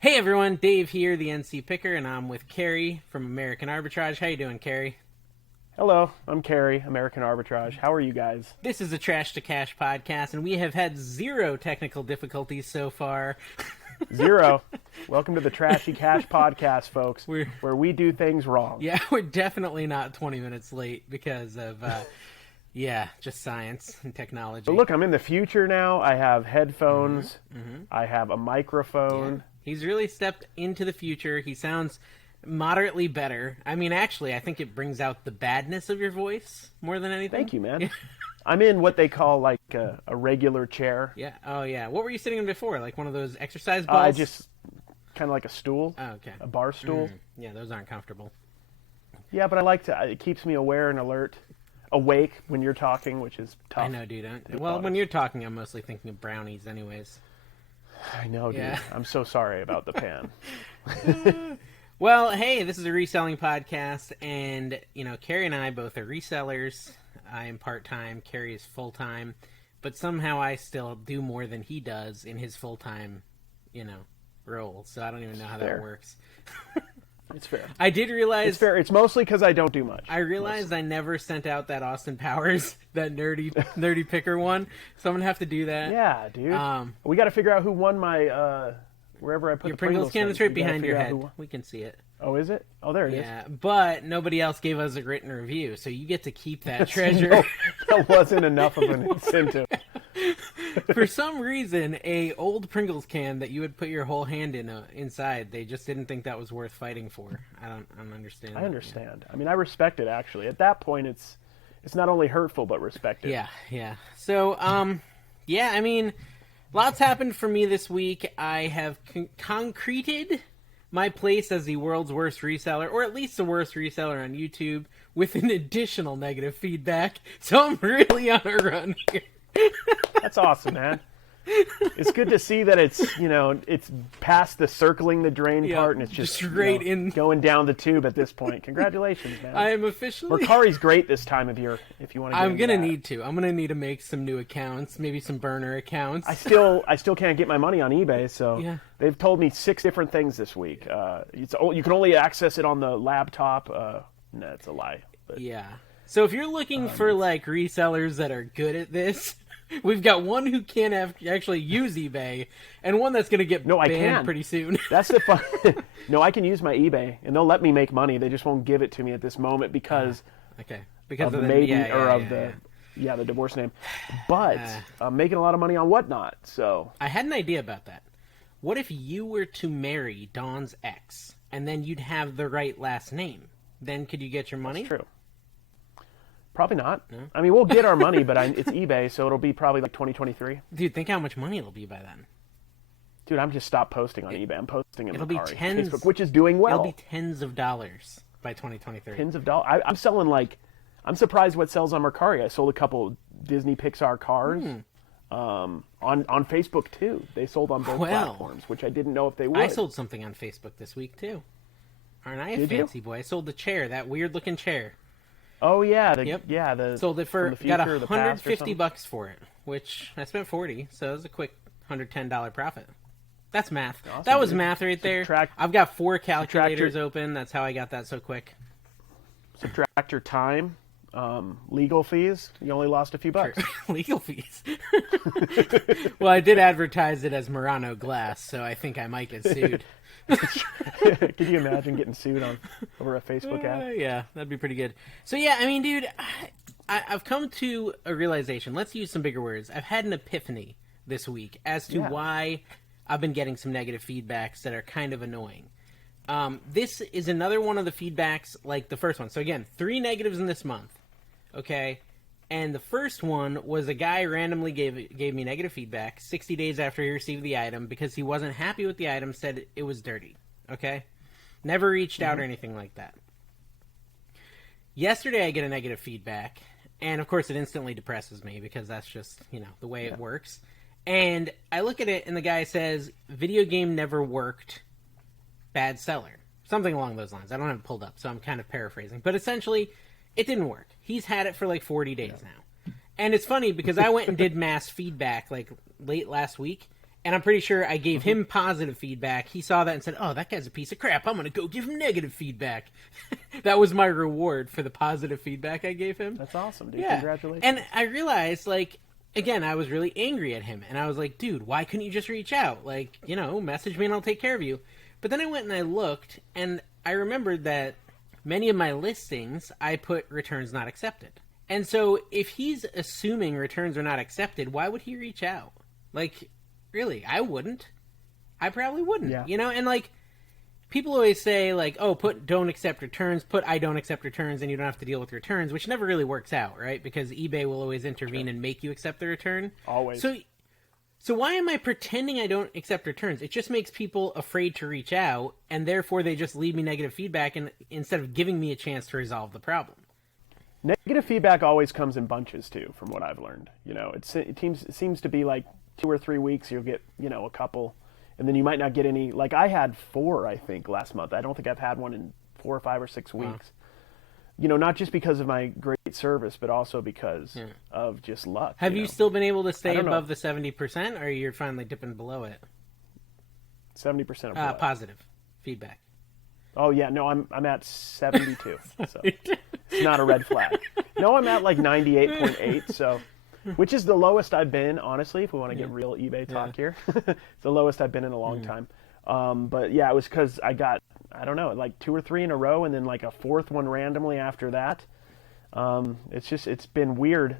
Hey everyone, Dave here, the NC Picker, and I'm with Carrie from American Arbitrage. How you doing, Carrie? Hello, I'm Carrie, American Arbitrage. How are you guys? This is a Trash to Cash podcast, and we have had zero technical difficulties so far. Zero. Welcome to the Trashy Cash podcast, folks, where we do things wrong. Yeah, we're definitely not 20 minutes late because of, just science and technology. But look, I'm in the future now. I have headphones. I have a microphone. Yeah. He's really stepped into the future. He sounds moderately better. I mean, actually, I think it brings out the badness of your voice more than anything. Thank you, man. I'm in what they call like a regular chair. Yeah. Oh, yeah. What were you sitting in before? Like one of those exercise balls? Just kind of like a stool. Oh, okay. A bar stool. Yeah, those aren't comfortable. Yeah, but I like to. It keeps me aware and alert, awake when you're talking, which is tough. I know, dude. Well, when you're talking, I'm mostly thinking of brownies, anyways. I know, dude. Yeah. I'm so sorry about the pan. Well, hey, this is a reselling podcast, and, Carrie and I both are resellers. I am part-time, Carrie is full-time, but somehow I still do more than he does in his full-time, role, so I don't even know how that works. It's fair. I did realize... It's fair. It's mostly because I don't do much. I realized I never sent out that Austin Powers, that nerdy picker one, so I'm going to have to do that. Yeah, dude. We got to figure out who won my, wherever I put your the Pringles can. It's right behind your head. Who... We can see it. Oh, is it? Oh, there it is. Yeah, but nobody else gave us a written review, so you get to keep that treasure. No, that wasn't enough of an incentive. For some reason, a old Pringles can that you would put your whole hand inside, they just didn't think that was worth fighting for. I don't understand. I understand. I mean, I respect it, actually. At that point, it's not only hurtful, but respected. Yeah. So, I mean, lots happened for me this week. I have concreted my place as the world's worst reseller, or at least the worst reseller on YouTube, with an additional negative feedback. So I'm really on a run here. That's awesome, man. It's good to see that it's past the circling the drain part, and it's just straight in going down the tube at this point. Congratulations, man. I am officially... Mercari's great this time of year, if you want to get into that. I'm going to need to make some new accounts, maybe some burner accounts. I still can't get my money on eBay, so yeah. They've told me 6 different things this week. You can only access it on the laptop. No, it's a lie. But, yeah. So if you're looking for like resellers that are good at this, we've got one who can't actually use eBay, and one that's going to get banned pretty soon. That's the fun. No, I can use my eBay, and they'll let me make money. They just won't give it to me at this moment because of the maiden the divorce name. But I'm making a lot of money on Whatnot. So I had an idea about that. What if you were to marry Dawn's ex, and then you'd have the right last name? Then could you get your money? That's true. Probably not. No? I mean, we'll get our money, but it's eBay, so it'll be probably like 2023. Dude, think how much money it'll be by then. Dude, I'm just stopped posting on eBay. I'm posting in Mercari, tens, Facebook, which is doing well. It'll be tens of dollars by 2023. Tens of dollars. I'm selling I'm surprised what sells on Mercari. I sold a couple Disney Pixar cars on Facebook too. They sold on both platforms, which I didn't know if they would. I sold something on Facebook this week too. Aren't I a fancy boy? I sold the chair, that weird looking chair. Oh yeah, sold it for got $150 for it, which I spent $40, so it was a quick $110 profit. That's math. Awesome, that was math right there. I've got 4 calculators open. That's how I got that so quick. Subtract your time, legal fees. You only lost a few bucks. Legal fees. Well, I did advertise it as Murano glass, so I think I might get sued. Could you imagine getting sued over a Facebook ad? Yeah, that'd be pretty good. So yeah, I mean, dude, I've come to a realization. Let's use some bigger words. I've had an epiphany this week as to why I've been getting some negative feedbacks that are kind of annoying. This is another one of the feedbacks like the first one. So again, 3 negatives in this month. Okay. And the first one was a guy randomly gave me negative feedback 60 days after he received the item because he wasn't happy with the item, said it was dirty. Okay? Never reached out or anything like that. Yesterday I get a negative feedback, and of course it instantly depresses me because that's just, the way it works. And I look at it and the guy says, video game never worked, bad seller. Something along those lines. I don't have it pulled up, so I'm kind of paraphrasing. But essentially, it didn't work. He's had it for like 40 days now. And it's funny because I went and did mass feedback like late last week, And I'm pretty sure I gave him positive feedback. He saw that and said, "Oh, that guy's a piece of crap. I'm going to go give him negative feedback." That was my reward for the positive feedback I gave him. That's awesome, dude. Yeah. Congratulations. And I realized, like, again, I was really angry at him. And I was like, dude, why couldn't you just reach out? Like, you know, message me and I'll take care of you. But then I went and I looked, and I remembered that many of my listings, I put returns not accepted. And so if he's assuming returns are not accepted, why would he reach out? Like, really, I wouldn't. I probably wouldn't, you know? And, like, people always say, like, oh, put don't accept returns, put I don't accept returns, and you don't have to deal with returns, which never really works out, right? Because eBay will always intervene and make you accept the return. Always. So why am I pretending I don't accept returns? It just makes people afraid to reach out, and therefore they just leave me negative feedback and instead of giving me a chance to resolve the problem. Negative feedback always comes in bunches, too, from what I've learned. You know, it seems to be like 2 or 3 weeks, you'll get, you know, a couple, and then you might not get any. Like, I had 4, I think, last month. I don't think I've had one in 4 or 5 or 6 weeks. Wow. You know, not just because of my great service, but also because of just luck. Have you still been able to stay above the 70%, or you're finally dipping below it? 70% of positive feedback. Oh, yeah. No, I'm at 72. So it's not a red flag. No, I'm at like 98.8, so... Which is the lowest I've been, honestly, if we want to get real eBay talk here. It's the lowest I've been in a long time. But yeah, it was because I got, I don't know, like 2 or 3 in a row and then like a 4th one randomly after that. It's been weird.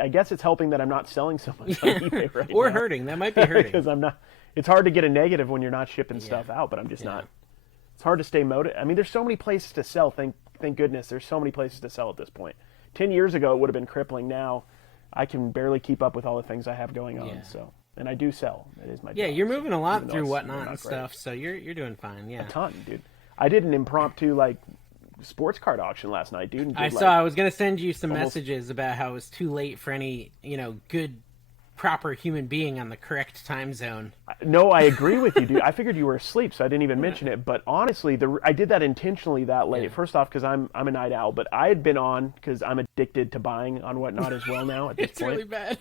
I guess it's helping that I'm not selling so much on eBay right now. Or hurting. That might be hurting. Because it's hard to get a negative when you're not shipping stuff out, but I'm just not. It's hard to stay motivated. I mean, there's so many places to sell. Thank goodness there's so many places to sell at this point. 10 years ago, it would have been crippling. Now, I can barely keep up with all the things I have going on. Yeah. So, and I do sell. That is my job. Yeah, you're moving a lot through Whatnot and stuff, so you're doing fine. Yeah, a ton, dude. I did an impromptu like sports card auction last night, dude. I saw. I was gonna send you some messages about how it was too late for any good, proper human being on the correct time zone. No, I agree with you, dude. I figured you were asleep, so I didn't even mention it. But honestly, I did that intentionally that late. Yeah. First off, because I'm a night owl, but I had been on because I'm addicted to buying on Whatnot as well now. At this it's point. Really bad.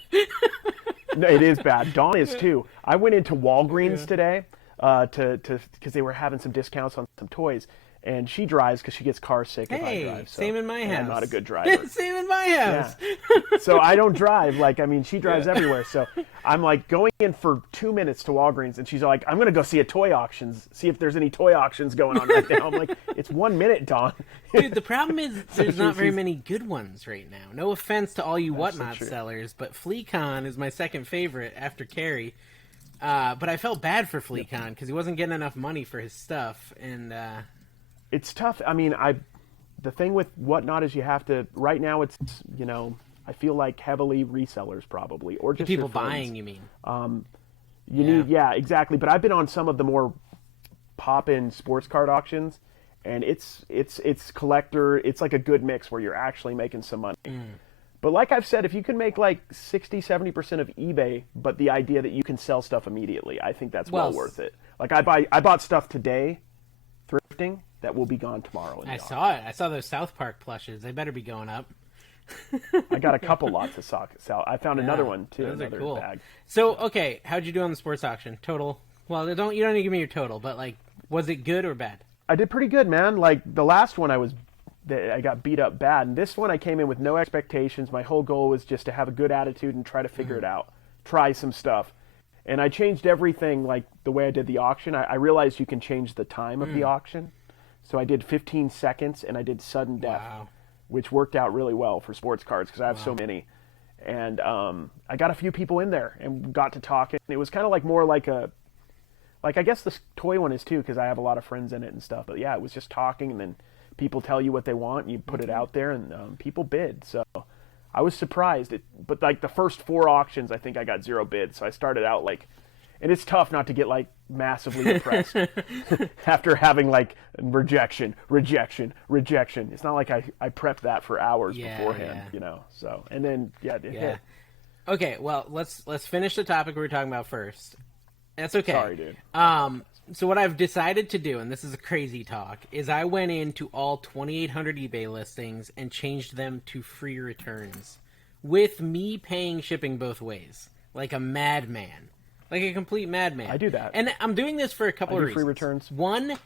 No, it is bad. Dawn is too. I went into Walgreens today because they were having some discounts on some toys. And she drives because she gets car sick if I drive. So, same in my house. I'm not a good driver. Same in my house. Yeah. So I don't drive. Like, I mean, she drives everywhere. So I'm like going in for 2 minutes to Walgreens, and she's like, "I'm going to go see see if there's any toy auctions going on right now." I'm like, "It's 1 minute, Dawn." Dude, the problem is there's not very many good ones right now. No offense to all you Whatnot sellers, but FleaCon is my second favorite after Carrie. But I felt bad for FleaCon because he wasn't getting enough money for his stuff, and it's tough. I mean, the thing with Whatnot is you have to. Right now, it's I feel like heavily resellers probably, or just people buying. You mean? You need exactly. But I've been on some of the more pop-in sports card auctions, and it's collector. It's like a good mix where you're actually making some money. But like I've said, if you can make like 60-70% of eBay, but the idea that you can sell stuff immediately, I think that's well worth it. Like I bought stuff today, thrifting. That will be gone tomorrow. I saw it. I saw those South Park plushes. They better be going up. I got a couple lots of sell. I found another one too. Those another are cool. bag. So okay, how'd you do on the sports auction? Total. Well, you don't need to give me your total, but like, was it good or bad? I did pretty good, man. Like the last one, I got beat up bad, and this one I came in with no expectations. My whole goal was just to have a good attitude and try to figure it out, try some stuff. And I changed everything like the way I did the auction. I realized you can change the time of the auction. So I did 15 seconds, and I did sudden death, which worked out really well for sports cards because I have so many. And I got a few people in there and got to talking. It was kind of like more like I guess the toy one is too because I have a lot of friends in it and stuff. But yeah, it was just talking, and then people tell you what they want, and you put it out there, and people bid. So I was surprised. But like the first 4 auctions, I think I got 0 bids. So I started out like... And it's tough not to get like massively depressed after having like rejection. It's not like I prepped that for hours beforehand, So and then it hit. Okay, well let's finish the topic we were talking about first. That's okay. Sorry, dude. So what I've decided to do, and this is a crazy talk, is I went into all 2,800 eBay listings and changed them to free returns, with me paying shipping both ways, like a madman. like a complete madman. I do that, and I'm doing this for a couple of reasons. Free returns. One,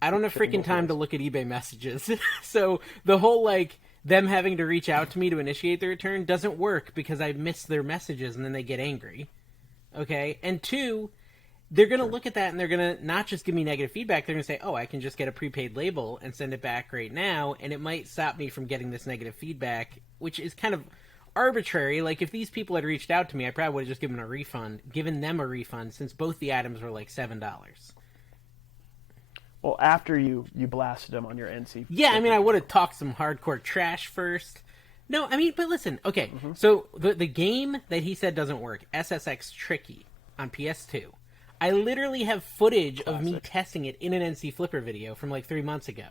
I don't have freaking time to look at eBay messages, so the whole like them having to reach out to me to initiate the return doesn't work because I miss their messages and then they get angry. Okay, and two, they're going to look at that and they're going to not just give me negative feedback. They're going to say, oh, I can just get a prepaid label and send it back right now, and it might stop me from getting this negative feedback, which is kind of arbitrary. Like, if these people had reached out to me, I probably would have just given them a refund, since both the items were like $7. Well, after you blasted them on your NC. Yeah, I mean, I would have talked some hardcore trash first. No, I mean, but listen, okay, so the game that he said doesn't work, SSX Tricky on PS2, I literally have footage of me testing it in an NC Flipper video from like 3 months ago.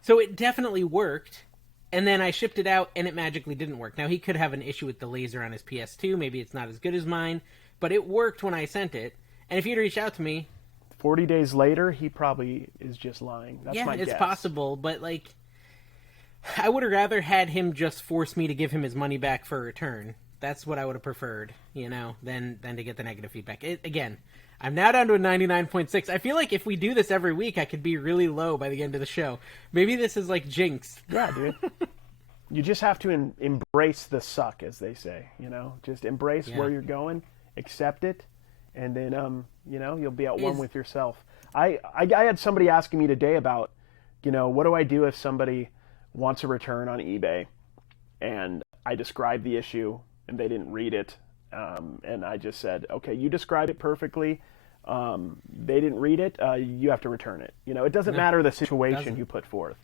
So it definitely worked, and then I shipped it out, and it magically didn't work. Now, he could have an issue with the laser on his PS2. Maybe it's not as good as mine, but it worked when I sent it. And if he'd reached out to me... 40 days later, he probably is just lying. That's my guess. Yeah, it's possible, but like... I would have rather had him just force me to give him his money back for a return. That's what I would have preferred, than to get the negative feedback. Again, I'm now down to a 99.6. I feel like if we do this every week, I could be really low by the end of the show. Maybe this is like jinx. Yeah, dude. You just have to embrace the suck, as they say. Just embrace where you're going, accept it, and then you'll be at one with yourself. I had somebody asking me today about, what do I do if somebody wants a return on eBay, and I described the issue and they didn't read it. And I just said, okay, you described it perfectly. They didn't read it. You have to return it. It doesn't matter the situation you put forth.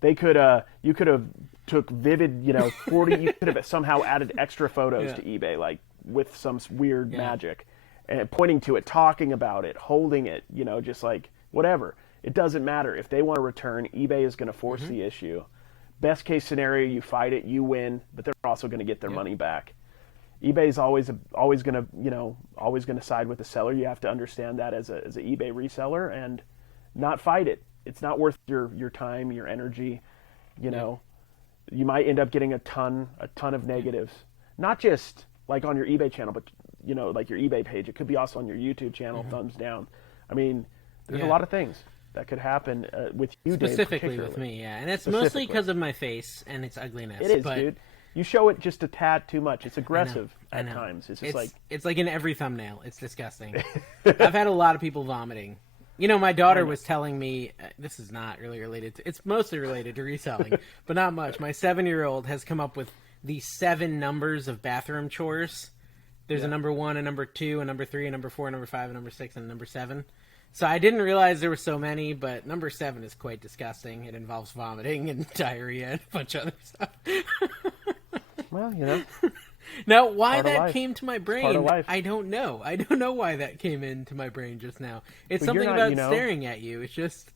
They could, you could have took vivid, 40, you could have somehow added extra photos to eBay, like with some weird magic, and pointing to it, talking about it, holding it, just like whatever. It doesn't matter. If they want to return, eBay is going to force the issue. Best case scenario, you fight it, you win, but they're also going to get their money back. eBay is always going to side with the seller. You have to understand that as an eBay reseller and not fight it. It's not worth your time, your energy. You might end up getting a ton of negatives, not just like on your eBay channel, but like your eBay page. It could be also on your YouTube channel, thumbs down. I mean, there's a lot of things that could happen with you, specifically with me, and it's mostly because of my face and its ugliness. It is, dude. You show it just a tad too much. It's aggressive at times. It's like in every thumbnail. It's disgusting. I've had a lot of people vomiting. My daughter was telling me, this is not really related to, it's mostly related to reselling, but not much. My 7-year-old has come up with the 7 numbers of bathroom chores. There's a number 1, a number 2, a number 3, a number 4, a number 5, a number 6, and a number 7. So I didn't realize there were so many, but number 7 is quite disgusting. It involves vomiting and diarrhea and a bunch of other stuff. Well, Now, why that came to my brain, I don't know. I don't know why that came into my brain just now. It's something about staring at you. It's just...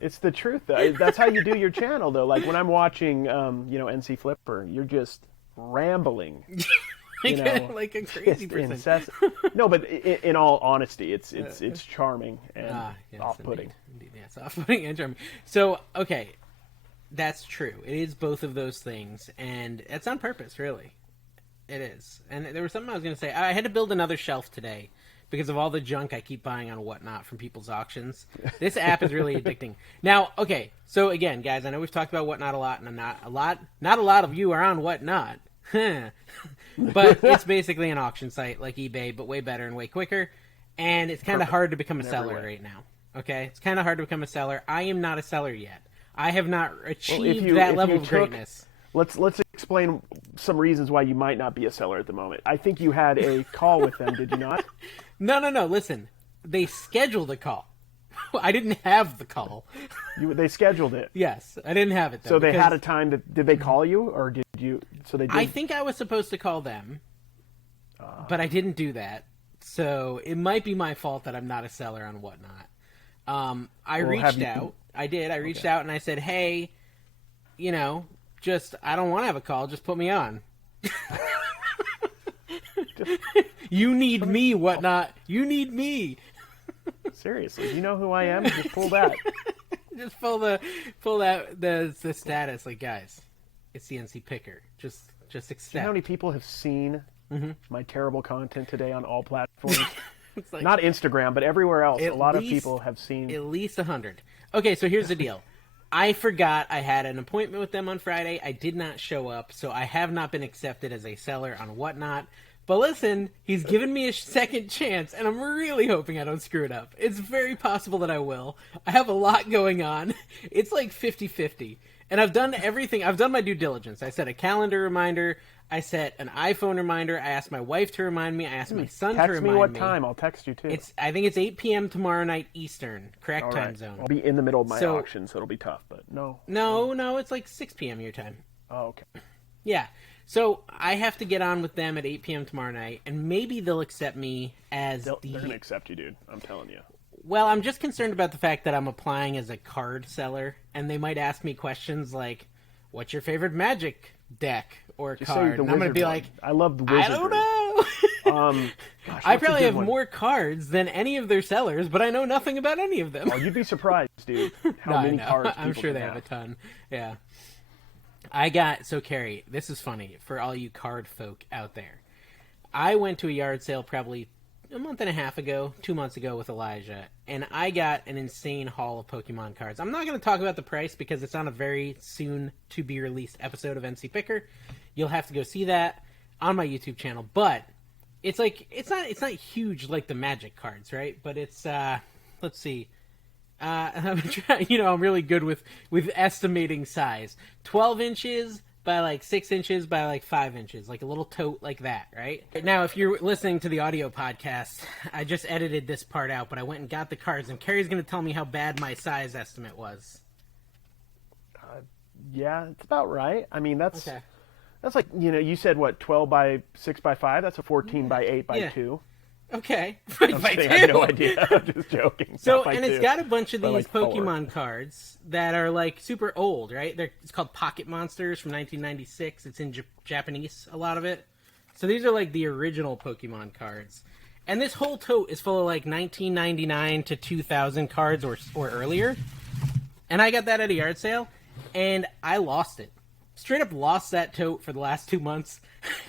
It's the truth, though. That's how you do your channel, though. Like, when I'm watching, NC Flipper, you're just rambling. Like a crazy person. No, but in all honesty, it's charming and off-putting. Indeed. Yeah, it's off-putting and charming. So, okay, that's true. It is both of those things, and it's on purpose, really. It is. And there was something I was going to say. I had to build another shelf today because of all the junk I keep buying on Whatnot from people's auctions. This app is really addicting. Now, okay, so again, guys, I know we've talked about Whatnot a lot, and not a lot of you are on Whatnot. But it's basically an auction site like eBay, but way better and way quicker. And it's kind of hard to become a seller right now. Okay? It's kind of hard to become a seller. I am not a seller yet. I have not achieved that level of greatness. Let's explain some reasons why you might not be a seller at the moment. I think you had a call with them, did you not? No. Listen, they scheduled a call. I didn't have the call. They scheduled it. Yes, I didn't have it though. So they had a time did they call you or did you? So they did. I think I was supposed to call them, but I didn't do that. So it might be my fault that I'm not a seller on Whatnot. I reached out. I did. I reached out and I said, hey, I don't want to have a call. Just put me on. You need me, Whatnot. You need me. Seriously, you know who I am? Just pull that. Just pull the status. Like, guys, it's the NC Picker. Just accept. You know how many people have seen my terrible content today on all platforms? It's like, not Instagram, but everywhere else. A lot of people have seen at least 100. Okay, so here's the deal. I forgot I had an appointment with them on Friday. I did not show up, so I have not been accepted as a seller on Whatnot. But listen, he's given me a second chance, and I'm really hoping I don't screw it up. It's very possible that I will. I have a lot going on. It's like 50-50. And I've done everything. I've done my due diligence. I set a calendar reminder. I set an iPhone reminder. I asked my wife to remind me. I asked my son to remind me. Text me what time. I'll text you, too. I think it's 8 p.m. tomorrow night Eastern. Correct time zone. I'll be in the middle of my auction, so it'll be tough, but no. No, it's like 6 p.m. your time. Oh, okay. Yeah. So I have to get on with them at 8 p.m. tomorrow night, and maybe they'll accept me as They're going to accept you, dude. I'm telling you. Well, I'm just concerned about the fact that I'm applying as a card seller, and they might ask me questions like, what's your favorite Magic deck or just card? And I'm going to be like, I love the wizardry. I don't know. Gosh, I probably have more cards than any of their sellers, but I know nothing about any of them. Oh, you'd be surprised, dude, how many cards people I'm sure they have a ton. Yeah. So Carrie, this is funny for all you card folk out there. I went to a yard sale probably a month and a half ago, 2 months ago with Elijah, and I got an insane haul of Pokemon cards. I'm not going to talk about the price because it's on a very soon to be released episode of NC Picker. You'll have to go see that on my YouTube channel, but it's not huge like the Magic cards, right? But it's let's see. I'm really good with estimating size. 12 inches by like 6 inches by like 5 inches, like a little tote like that, right? Now, if you're listening to the audio podcast, I just edited this part out, but I went and got the cards, and Carrie's going to tell me how bad my size estimate was. Yeah, it's about right. I mean, that's okay. That's like, you said what, 12 by 6 by 5? That's a 14 by 8 by 2. Okay. I have no idea. I'm just joking. So, and it's got a bunch of these Pokemon cards that are like super old, right? It's called Pocket Monsters from 1996. It's in Japanese, a lot of it. So these are like the original Pokemon cards. And this whole tote is full of like 1999 to 2000 cards or earlier. And I got that at a yard sale, and I lost it. Straight up lost that tote for the last 2 months.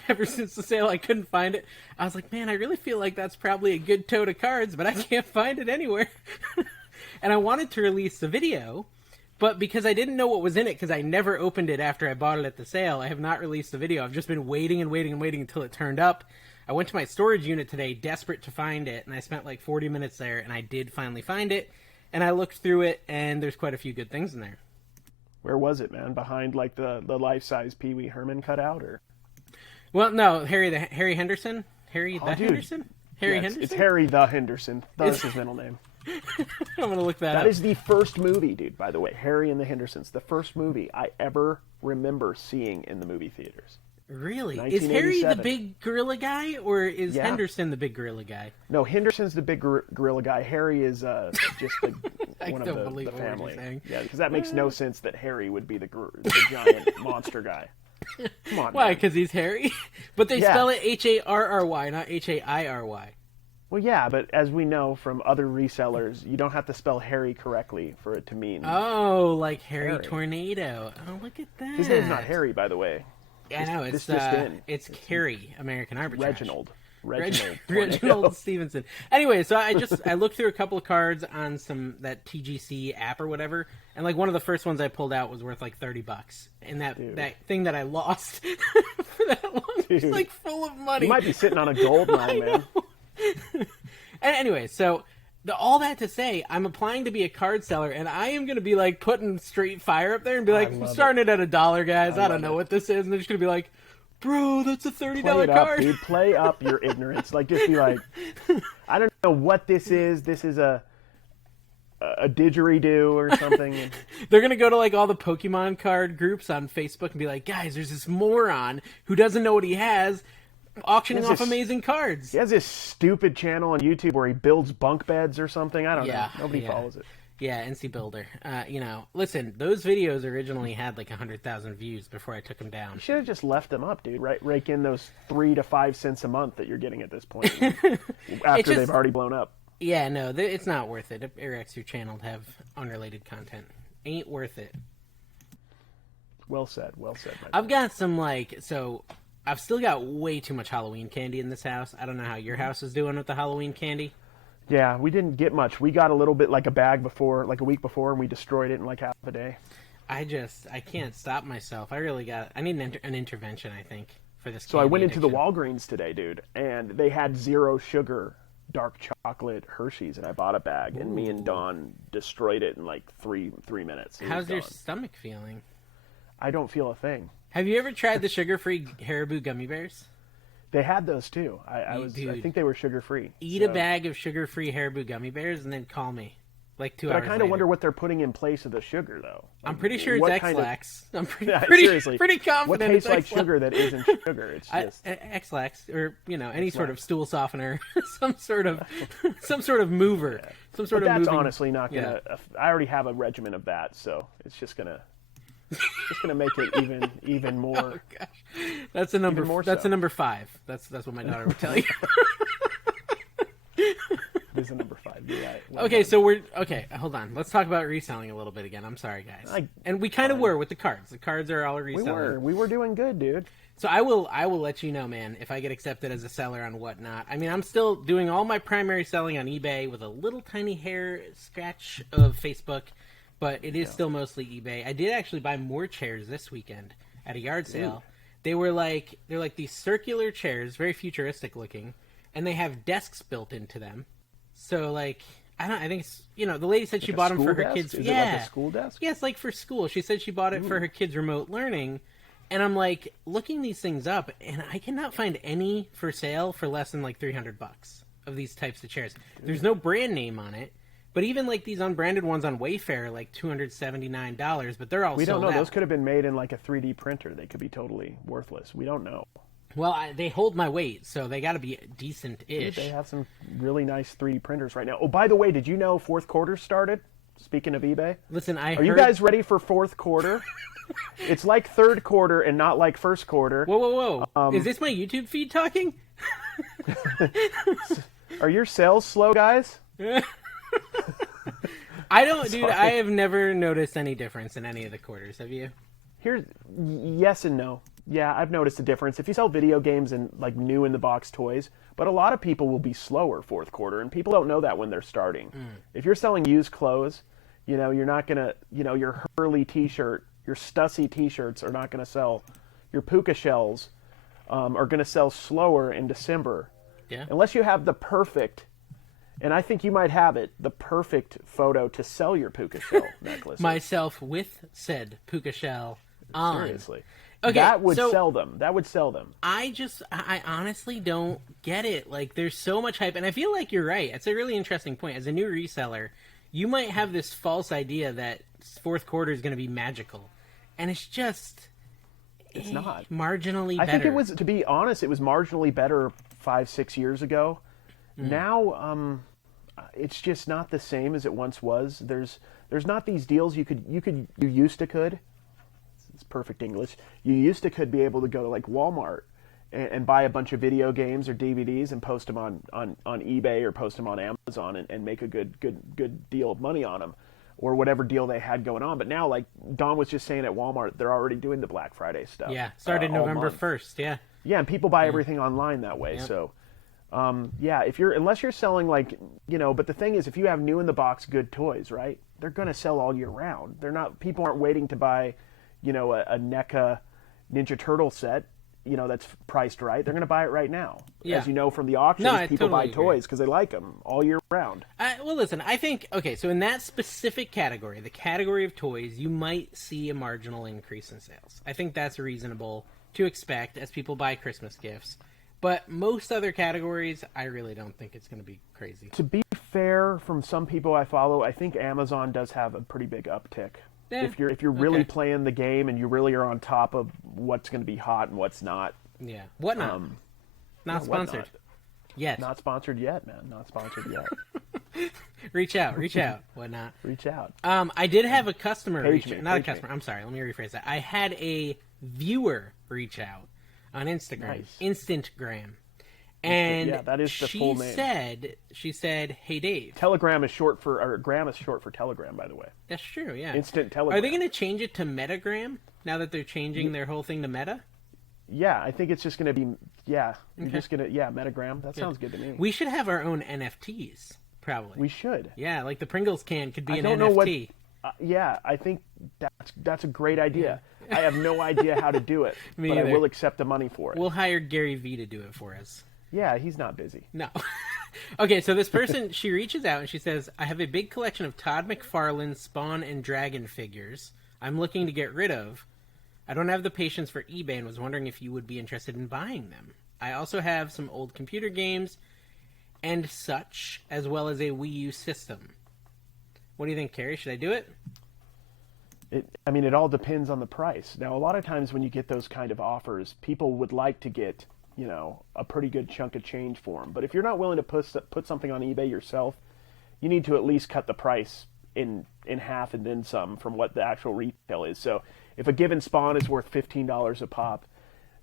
Ever since the sale, I couldn't find it. I was like, man, I really feel like that's probably a good tote of cards, but I can't find it anywhere. And I wanted to release the video, but because I didn't know what was in it, because I never opened it after I bought it at the sale, I have not released the video. I've just been waiting and waiting and waiting until it turned up. I went to my storage unit today, desperate to find it, and I spent like 40 minutes there, and I did finally find it. And I looked through it, and there's quite a few good things in there. Where was it, man? Behind like the life-size Pee Wee Herman cutout, or? Well, no, Harry Henderson. Harry Henderson. Henderson. It's Harry the Henderson. That's his middle name. I'm gonna look that up. That is the first movie, dude. By the way, Harry and the Hendersons. The first movie I ever remember seeing in the movie theaters. Really? Is Harry the big gorilla guy, or is Henderson the big gorilla guy? No, Henderson's the big gorilla guy. Harry is just one of the family. Yeah, because that makes no sense that Harry would be the giant monster guy. Come on, why? Because he's hairy? But they spell it Harry, not Hairy. Well, yeah, but as we know from other resellers, you don't have to spell Harry correctly for it to mean... Oh, like Harry Tornado. Oh, look at that. His name's not Harry, by the way. Yeah, I know. It's Carrie, American Arbitrage. Reginald Stevenson. Anyway, so I looked through a couple of cards on that TGC app or whatever, and like one of the first ones I pulled out was worth like $30, and that thing that I lost for that long was like full of money. You might be sitting on a gold mine, man. And anyway, so all that to say, I'm applying to be a card seller, and I am going to be like putting Straight Fire up there and be like, starting it at $1, guys. I don't know what this is, and they're just going to be like, bro, that's a $30 card. Dude, play up your ignorance. Like, just be like, I don't know what this is. This is a didgeridoo or something. They're going to go to like all the Pokemon card groups on Facebook and be like, guys, there's this moron who doesn't know what he has auctioning off amazing cards. He has this stupid channel on YouTube where he builds bunk beds or something. I don't know. Nobody follows it. Yeah, NC Builder. Listen, those videos originally had like 100,000 views before I took them down. You should have just left them up, dude. Right, rake in those 3 to 5 cents a month that you're getting at this point after they've already blown up. Yeah, no, it's not worth it. It erects your channel to have unrelated content. Ain't worth it. Well said, my I've got some I've still got way too much Halloween candy in this house. I don't know how your house is doing with the Halloween candy. Yeah, we didn't get much. We got a little bit, like a bag before, like a week before, and we destroyed it in like half a day. I can't stop myself. I need an intervention, I think, for this. So I went into the Walgreens today, dude, and they had 0 sugar dark chocolate Hershey's, and I bought a bag, and me and Dawn destroyed it in like three minutes. How's your stomach feeling? I don't feel a thing. Have you ever tried the sugar-free Haribo gummy bears? They had those too. I think they were sugar-free. Eat a bag of sugar-free Haribo gummy bears and then call me. Like 2 hours I kind of wonder what they're putting in place of the sugar, though. I'm pretty sure it's X-Lax. I'm pretty confident. What tastes like sugar that isn't sugar? It's just X-Lax, or any sort of stool softener, some sort of mover, some sort of. That's honestly not gonna. Yeah. I already have a regimen of that, so it's just gonna make it even more. Oh gosh, that's a number. That's a number 5. That's what my daughter would tell you. It is a number 5. You're right. Okay, so hold on. Let's talk about reselling a little bit again. I'm sorry, guys. And we kind of were with the cards. The cards are all reselling. We were doing good, dude. So I will let you know, man, if I get accepted as a seller on whatnot. I mean, I'm still doing all my primary selling on eBay with a little tiny hair scratch of Facebook, but it is still mostly eBay. I did actually buy more chairs this weekend at a yard sale. They're like these circular chairs, very futuristic looking, and they have desks built into them. So, I think it's, the lady said she bought them for her kids. Is it like a school desk? Yeah, it's like for school. She said she bought it for her kids' remote learning. And I'm looking these things up, and I cannot find any for sale for less than $300 of these types of chairs. There's no brand name on it, but even these unbranded ones on Wayfair are $279, but they're all sold out. We don't know. Those could have been made in a 3D printer. They could be totally worthless. We don't know. Well, they hold my weight, so they got to be decent-ish. They have some really nice 3D printers right now. Oh, by the way, did you know fourth quarter started? Speaking of eBay. Listen, Are you guys ready for fourth quarter? It's like third quarter and not like first quarter. Whoa. Is this my YouTube feed talking? Are your sales slow, guys? I don't, dude. I have never noticed any difference in any of the quarters. Have you? Yes and no. Yeah, I've noticed a difference. If you sell video games and new in the box toys, but a lot of people will be slower fourth quarter, and people don't know that when they're starting. If you're selling used clothes, you're not gonna, your Hurley T-shirt, your Stussy T-shirts are not gonna sell. Your puka shells are gonna sell slower in December. Yeah. Unless you have the perfect, and I think you might have it, the perfect photo to sell your puka shell necklace. Myself with said puka shell on. Seriously. Okay, that would sell them. I honestly don't get it. There's so much hype, and I feel like you're right. It's a really interesting point. As a new reseller, you might have this false idea that fourth quarter is going to be magical, and it's just... It's not. Marginally better. I think it was, to be honest, it was marginally better 5-6 years ago. Now, it's just not the same as it once was. There's not these deals you used to could. It's perfect English. You used to could be able to go to Walmart and buy a bunch of video games or DVDs and post them on eBay or post them on Amazon and make a good deal of money on them, or whatever deal they had going on. But now, Don was just saying, at Walmart, they're already doing the Black Friday stuff. Yeah, started November 1st. Yeah. Yeah, and people buy everything online that way. Yep. So, unless you're selling but the thing is, if you have new in the box good toys, right, they're going to sell all year round. People aren't waiting to buy, a NECA Ninja Turtle set, that's priced right. They're going to buy it right now. Yeah. As you know from the auctions, people buy toys because they like them all year round. Well, listen, I think, so in that specific category, the category of toys, you might see a marginal increase in sales. I think that's reasonable to expect as people buy Christmas gifts. But most other categories, I really don't think it's going to be crazy. To be fair, from some people I follow, I think Amazon does have a pretty big uptick. Yeah. If you're really playing the game and you really are on top of what's going to be hot and what's not. Yeah. Whatnot. Not sponsored. Yet. Not sponsored yet, man. Not sponsored yet. Reach out. Whatnot. Reach out. I did have a customer reach out. Not a customer. I'm sorry. Let me rephrase that. I had a viewer reach out on Instagram. Nice. Instantgram. And that is the full name. She said, "Hey Dave." Gram is short for Telegram, by the way. That's true, yeah. Instant Telegram. Are they going to change it to Metagram now that they're changing their whole thing to Meta? Yeah, I think it's just going to be, you're just going to, Metagram. That sounds good to me. We should have our own NFTs. Probably. We should. Yeah, like the Pringles can could be an NFT. Know what, yeah, I think that's a great idea. Yeah. I have no idea how to do it, but either. I will accept the money for it. We'll hire Gary Vee to do it for us. Yeah, he's not busy. No. Okay, so this person, she reaches out and she says, I have a big collection of Todd McFarlane, Spawn, and Dragon figures I'm looking to get rid of. I don't have the patience for eBay and was wondering if you would be interested in buying them. I also have some old computer games and such, as well as a Wii U system. What do you think, Carrie? Should I do it? It all depends on the price. Now, a lot of times when you get those kind of offers, people would like to get, a pretty good chunk of change for them. But if you're not willing to put something on eBay yourself, you need to at least cut the price in half and then some from what the actual retail is. So if a given Spawn is worth $15 a pop,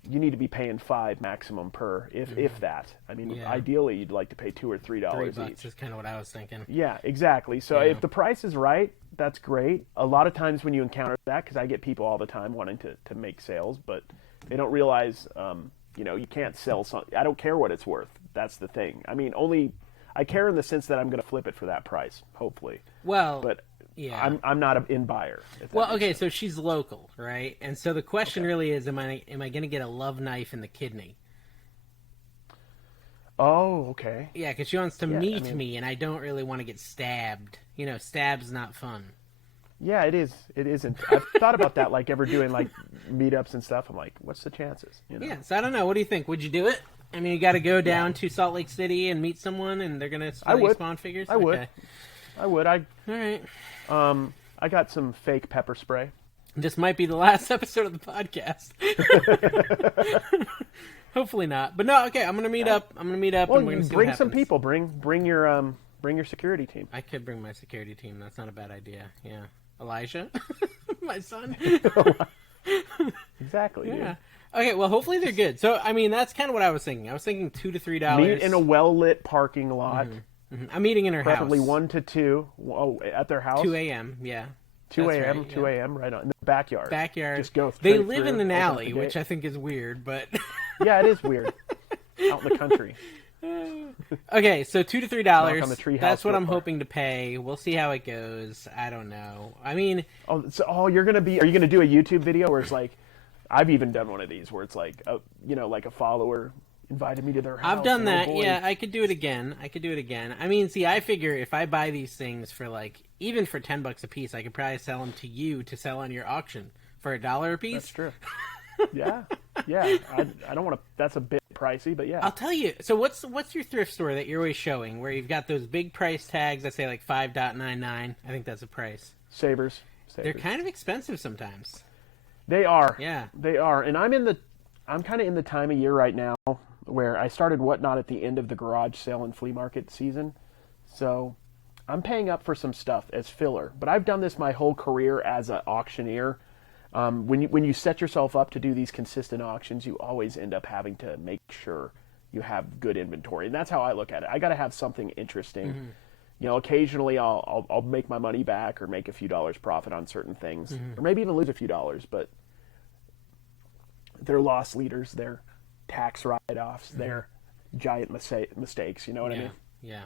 you need to be paying $5 maximum per, if that. Ideally, you'd like to pay $2 or $3 $3 each. Is kind of what I was thinking. Yeah, exactly. So if the price is right, that's great. A lot of times when you encounter that, because I get people all the time wanting to make sales, but they don't realize, you can't sell something. I don't care what it's worth. That's the thing. I care in the sense that I'm going to flip it for that price, hopefully. Well, but yeah, I'm not an in buyer. Well, okay, so she's local, right? And so the question really is, am I going to get a love knife in the kidney? Oh, okay. Yeah, because she wants to meet me, and I don't really want to get stabbed. Stab's not fun. Yeah, it is. It isn't. I've thought about that, like ever doing like meetups and stuff. I'm like, what's the chances? Yeah, so I don't know. What do you think? Would you do it? You got to go down to Salt Lake City and meet someone, and they're going to sell you Spawn figures? I would. All right. I got some fake pepper spray. This might be the last episode of the podcast. Hopefully not. But no, okay, I'm gonna meet up. Well, and we're gonna see bring some people. Bring your security team. I could bring my security team. That's not a bad idea. Yeah, Elijah, my son. Exactly. Yeah. Dude. Okay. Well, hopefully they're good. So, that's kind of what I was thinking. I was thinking $2 to $3. Meet in a well-lit parking lot. Mm-hmm. I'm meeting in her preferably house. 1 to 2. Oh, at their house. 2 a.m. Yeah. 2 a.m. Right, 2 a.m. Right on in the backyard. Just go. They live in an alley, which I think is weird, but yeah, it is weird. Out in the country. Okay, so $2 to $3. That's what I'm hoping to pay. We'll see how it goes. I don't know. Are you gonna do a YouTube video where it's like, I've even done one of these where it's like, like a follower invited me to their house. I've done that. Yeah, I could do it again. I figure if I buy these things for even for $10 a piece, I could probably sell them to you to sell on your auction for $1 a piece. That's true. Yeah. I don't want to. That's a bit pricey, but yeah. I'll tell you. So what's your thrift store that you're always showing where you've got those big price tags that say like $5.99? I think that's a price. Savers. They're kind of expensive sometimes. They are. Yeah. They are, and I'm kind of in the time of year right now where I started Whatnot at the end of the garage sale and flea market season. So I'm paying up for some stuff as filler. But I've done this my whole career as an auctioneer. When you set yourself up to do these consistent auctions, you always end up having to make sure you have good inventory. And that's how I look at it. I got to have something interesting. Mm-hmm. Occasionally I'll make my money back or make a few dollars profit on certain things. Mm-hmm. Or maybe even lose a few dollars. But they're loss leaders. They're tax write-offs. Mm-hmm. They're giant mistakes. You know what I mean? Yeah.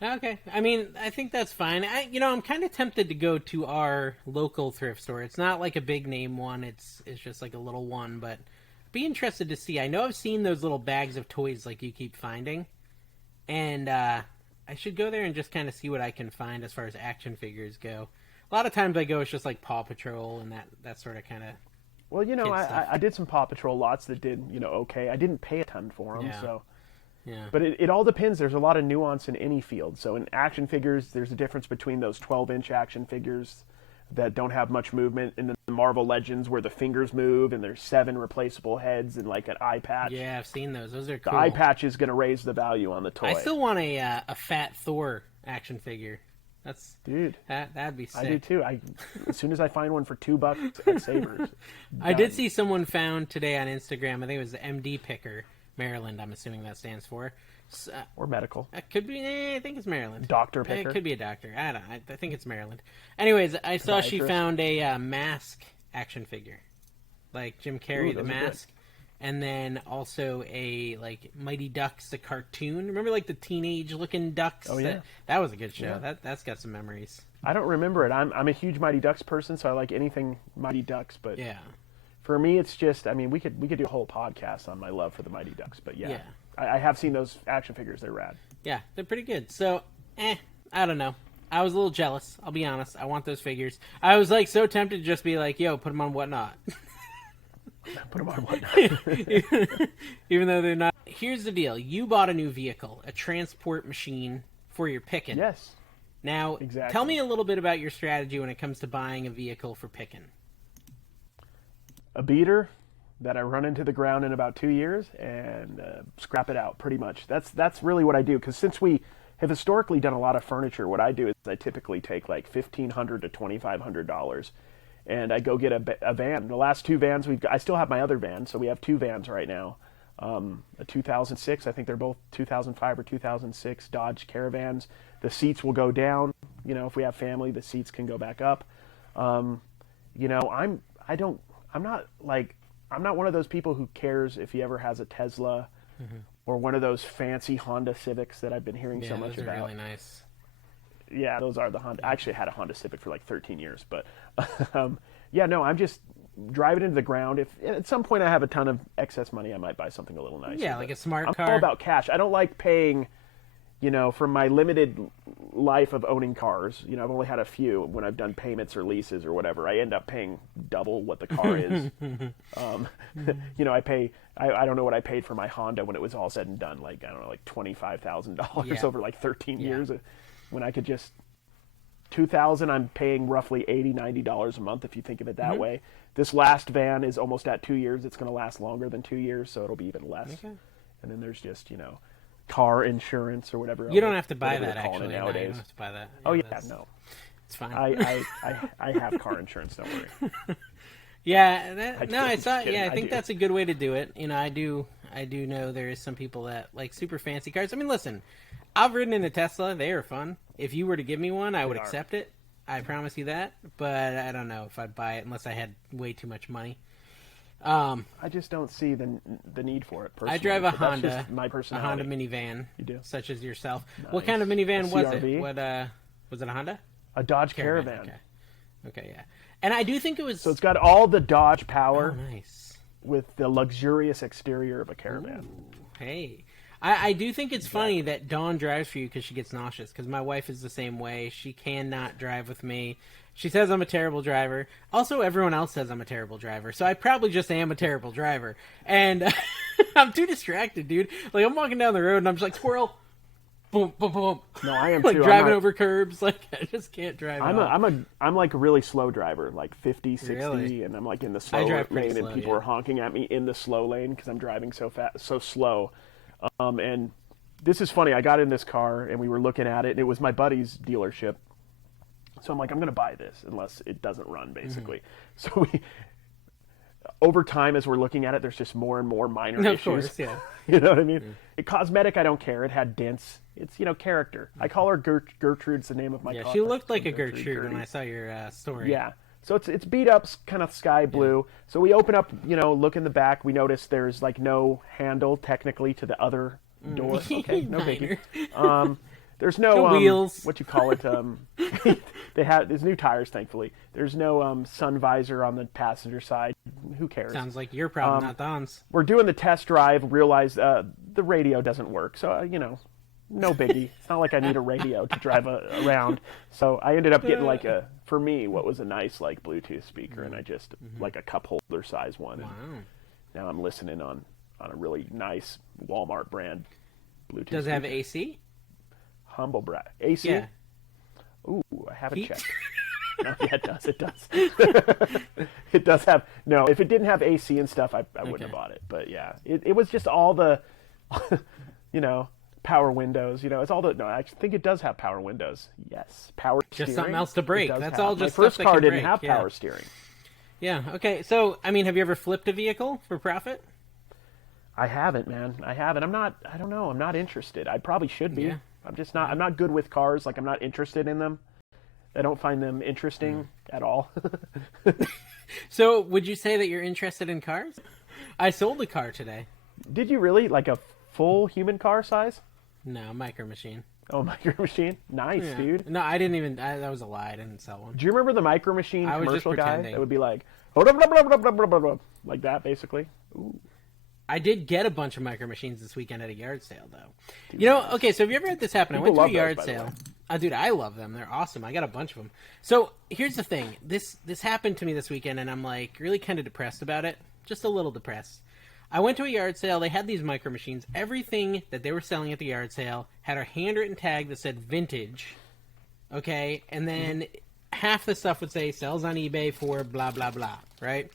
Okay. I think that's fine. I'm kind of tempted to go to our local thrift store. It's not like a big name one. It's just like a little one, but be interested to see. I know I've seen those little bags of toys like you keep finding, and I should go there and just kind of see what I can find as far as action figures go. A lot of times I go, it's just like Paw Patrol and that sort of kind of. Well, I did some Paw Patrol lots that did, okay. I didn't pay a ton for them, so. Yeah. But it all depends. There's a lot of nuance in any field. So in action figures, there's a difference between those 12-inch action figures that don't have much movement and then the Marvel Legends where the fingers move and there's 7 replaceable heads and like an eye patch. Yeah, I've seen those. Those are cool. The eye patch is going to raise the value on the toy. I still want a fat Thor action figure. That'd be sick. I do too. As soon as I find one for $2 at Savers. I did see someone found today on Instagram. I think it was the MD Picker. Maryland, I'm assuming that stands for. Or medical. It could be, I think it's Maryland. Doctor Picker. It could be a doctor. I think it's Maryland. Anyways, I saw she found a Mask action figure. Like Jim Carrey, the Mask. and then also a like Mighty Ducks, the cartoon. Remember like the teenage looking ducks? Oh yeah, that was a good show. Yeah. That's got some memories. I don't remember it. I'm a huge Mighty Ducks person, so I like anything Mighty Ducks. But yeah, for me, it's just, I mean, we could do a whole podcast on my love for the Mighty Ducks. But yeah. I have seen those action figures. They're rad. Yeah, they're pretty good. So, I don't know. I was a little jealous. I'll be honest. I want those figures. I was like so tempted to just be like, "Yo, put them on Whatnot." Put them on Whatnot. Even though they're not. Here's the deal: you bought a new vehicle, a transport machine for your picking. Yes. Now, exactly. Tell me a little bit about your strategy when it comes to buying a vehicle for picking. A beater that I run into the ground in about 2 years and scrap it out, pretty much. That's really what I do, because since we have historically done a lot of furniture, what I do is I typically take like $1,500 to $2,500 and I go get a van. The last two vans I still have my other van, so we have two vans right now. A 2006, I think they're both 2005 or 2006 Dodge Caravans. The seats will go down. You know, if we have family, the seats can go back up. You know, I'm not one of those people who cares if he ever has a Tesla or one of those fancy Honda Civics that I've been hearing so much those about. Are really nice. Yeah, those are the Honda. I actually had a Honda Civic for like 13 years, but yeah, no, I'm just driving into the ground. If at some point I have a ton of excess money, I might buy something a little nicer. Yeah, like a smart car. I'm all about cash. I don't like paying, you know, from my limited life of owning cars. You know, I've only had a few. When I've done payments or leases or whatever, I end up paying double what the car is. You know, I don't know what I paid for my Honda when it was all said and done. Like, I don't know, like $25,000 over like 13 years. When I could just, 2000, I'm paying roughly $80-90 a month if you think of it that way. This last van is almost at 2 years. It's going to last longer than 2 years, so it'll be even less. Okay. And then there's just, you know, car insurance or whatever. You don't have to buy that, actually. Nowadays. No, you don't have to buy that. Oh, yeah, no. It's fine. I have car insurance, don't worry. Yeah, I think that's a good way to do it. You know, I do know there is some people that like super fancy cars. I mean, listen, I've ridden in a Tesla. They are fun. If you were to give me one, I would accept it. I promise you that. But I don't know if I'd buy it unless I had way too much money. I just don't see the need for it personally. I drive a Honda, my personality. A Honda minivan. You do? Such as yourself. Nice. What kind of minivan was CRV? it? What was it a Honda? A Dodge Caravan. Okay, yeah. And I do think it was... So it's got all the Dodge power. Oh, nice. With the luxurious exterior of a Caravan. Ooh, hey. I do think it's funny that Dawn drives for you because she gets nauseous, because my wife is the same way. She cannot drive with me. She says I'm a terrible driver. Also, everyone else says I'm a terrible driver, so I probably just am a terrible driver. And I'm too distracted, dude. Like, I'm walking down the road, and I'm just like, squirrel. Boom, boom, boom. No, I am like too. Driving over curbs. Like, I just can't drive. I'm like a really slow driver, like 50, 60, really? And I'm like in the slow lane, and people are honking at me in the slow lane because I'm driving so fast, so slow. And this is funny. I got in this car and we were looking at it, and it was my buddy's dealership. So I'm like, I'm going to buy this unless it doesn't run, basically. So over time, as we're looking at it, there's just more and more minor issues. Of course, yeah. You know what I mean? Cosmetic, I don't care. It had dents. It's, you know, character. I call her Gertrude's the name of my car. Yeah, she looked like a Gertrude when I saw your story. Yeah. So it's beat up, kind of sky blue. Yeah. So we open up, you know, look in the back. We notice there's like no handle technically to the other door. Okay, no biggie. There's no wheels. What you call it? There's new tires, thankfully. There's no sun visor on the passenger side. Who cares? Sounds like your problem, not Don's. We're doing the test drive. Realize the radio doesn't work. So you know, no biggie. It's not like I need a radio to drive around. So I ended up getting like for me, what was a nice like Bluetooth speaker, and I just like a cup holder size one. Wow. And now I'm listening on a really nice Walmart brand Bluetooth. Does it have AC? Humble brag. AC? Yeah. Ooh, I haven't checked. No, yeah, it does. It does. It does have. No, if it didn't have AC and stuff, I wouldn't have bought it. But yeah, it was just all the, you know, power windows. You know, it's all the. No, I think it does have power windows. Yes, power steering. Just something else to brake. That's all. Just my first stuff car that can didn't have power steering. Yeah. Okay. So, I mean, have you ever flipped a vehicle for profit? I haven't, man. I haven't. I don't know. I'm not interested. I probably should be. Yeah. I'm just not. I'm not good with cars. Like, I'm not interested in them. I don't find them interesting at all. So, would you say that you're interested in cars? I sold a car today. Did you really? Like a full human car size? No, Micro Machine. Oh, Micro Machine? Nice, dude. No, I didn't even. that was a lie. I didn't sell one. Do you remember the Micro Machine commercial guy that would be like, like that, basically? Ooh. I did get a bunch of Micro Machines this weekend at a yard sale, though. Dude, okay, so have you ever had this happen? I went to a yard sale. Dude, I love them. They're awesome. I got a bunch of them. So here's the thing. This happened to me this weekend, and I'm like really kind of depressed about it. Just a little depressed. I went to a yard sale. They had these Micro Machines. Everything that they were selling at the yard sale had a handwritten tag that said vintage. Okay? And then half the stuff would say sells on eBay for blah, blah, blah. Right?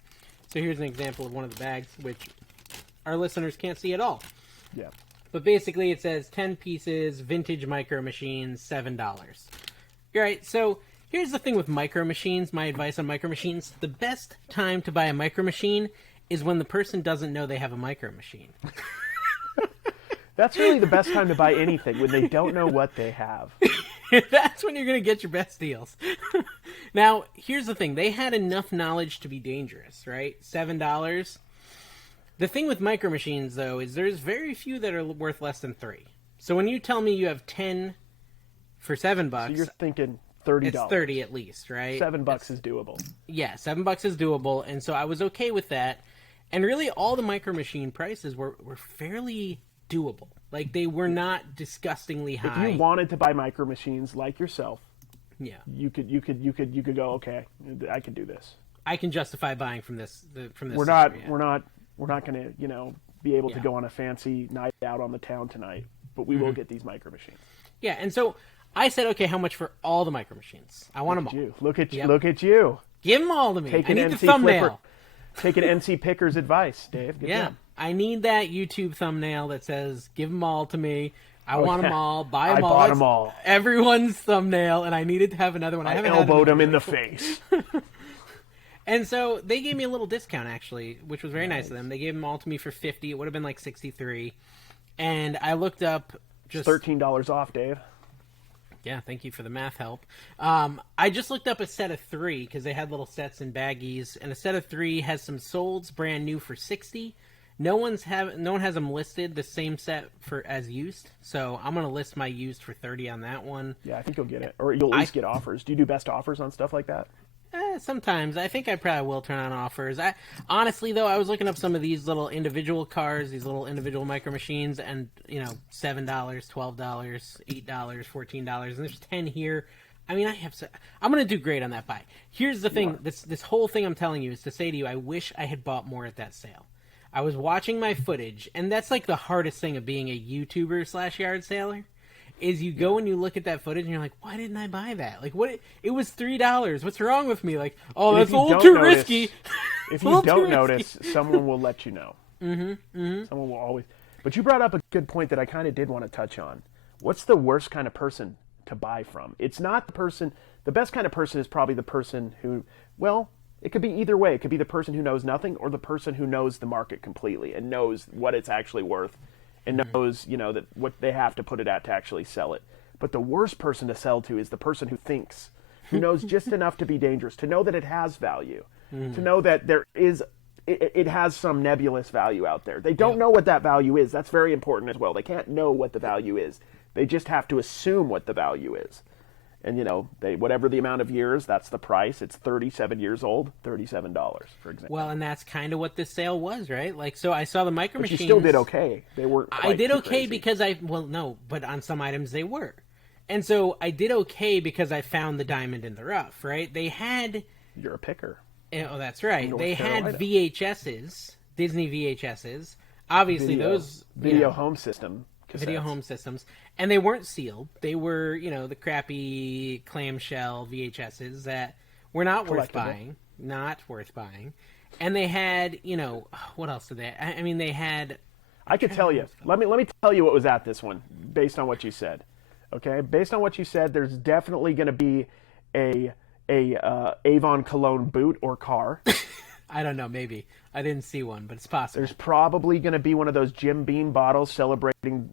So here's an example of one of the bags, which our listeners can't see at all. Yeah. But basically it says 10 pieces, vintage Micro Machines, $7. All right, so here's the thing with Micro Machines, my advice on Micro Machines. The best time to buy a Micro Machine is when the person doesn't know they have a Micro Machine. That's really the best time to buy anything, when they don't know what they have. That's when you're going to get your best deals. Now, here's the thing. They had enough knowledge to be dangerous, right? $7. The thing with Micro Machines, though, is there's very few that are worth less than $3. So when you tell me you have 10 for $7... So you're thinking $30. It's 30 at least, right? $7 is doable. Yeah, $7 is doable, and so I was okay with that. And really, all the Micro Machine prices were fairly doable. Like, they were not disgustingly high. If you wanted to buy Micro Machines like yourself, yeah, you could go, okay, I can do this. I can justify buying from this. We're not going to, be able to go on a fancy night out on the town tonight, but we will get these Micro Machines. Yeah, and so I said, okay, how much for all the Micro Machines? I want them all. Look at you. Give them all to me. I need the thumbnail. Take an NC Picker's advice, Dave. Good job. I need that YouTube thumbnail that says, give them all to me. I want them all. Buy them all. I bought them all. Everyone's thumbnail, and I needed to have another one. I elbowed him in the face. And so they gave me a little discount, actually, which was very nice of them. They gave them all to me for $50. It would have been like $63. And I looked up just... It's $13 off, Dave. Yeah, thank you for the math help. I just looked up a set of 3 because they had little sets and baggies, and a set of 3 has some solds brand new for $60. No one has them listed the same set as used, so I'm gonna list my used for $30 on that one. Yeah, I think you'll get it, or you'll at least get offers. Do you do best offers on stuff like that? Sometimes. I think I probably will turn on offers. Honestly, though, I was looking up some of these little individual cars, these little individual Micro Machines, and, $7, $12, $8, $14, and there's 10 here. I mean, I'm going to do great on that buy. Here's the thing. This whole thing I'm telling you is to say to you, I wish I had bought more at that sale. I was watching my footage, and that's like the hardest thing of being a YouTuber / yard saler. Is you go and you look at that footage and you're like, why didn't I buy that? Like, what? It was $3. What's wrong with me? Like, oh, that's a little too risky. If you don't notice, someone will let you know. Someone will always. But you brought up a good point that I kind of did want to touch on. What's the worst kind of person to buy from? It's not the person. The best kind of person is probably the person who, well, it could be either way. It could be the person who knows nothing or the person who knows the market completely and knows what it's actually worth. And knows, that what they have to put it at to actually sell it. But the worst person to sell to is the person who thinks, who knows just enough to be dangerous, to know that it has value, to know that it has some nebulous value out there. They don't know what that value is. That's very important as well. They can't know what the value is. They just have to assume what the value is. And, whatever the amount of years, that's the price. It's 37 years old, $37, for example. Well, and that's kind of what this sale was, right? Like, so I saw the Micro Machines. You still did okay. They weren't quite I did okay crazy. because but on some items they were. And so I did okay because I found the diamond in the rough, right? They had... You're a picker. Oh, that's right. North they Carolina. had VHSs, Disney VHSs. Obviously, Video home system. Cassettes. Video home systems, and they weren't sealed. They were, the crappy clamshell VHSs that were not worth buying. And they had, what else did they? I mean, they had. I could tell you. Let me tell you what was at this one, based on what you said. Okay, based on what you said, there's definitely going to be a Avon Cologne boot or car. I don't know, maybe. I didn't see one, but it's possible. There's probably going to be one of those Jim Beam bottles celebrating,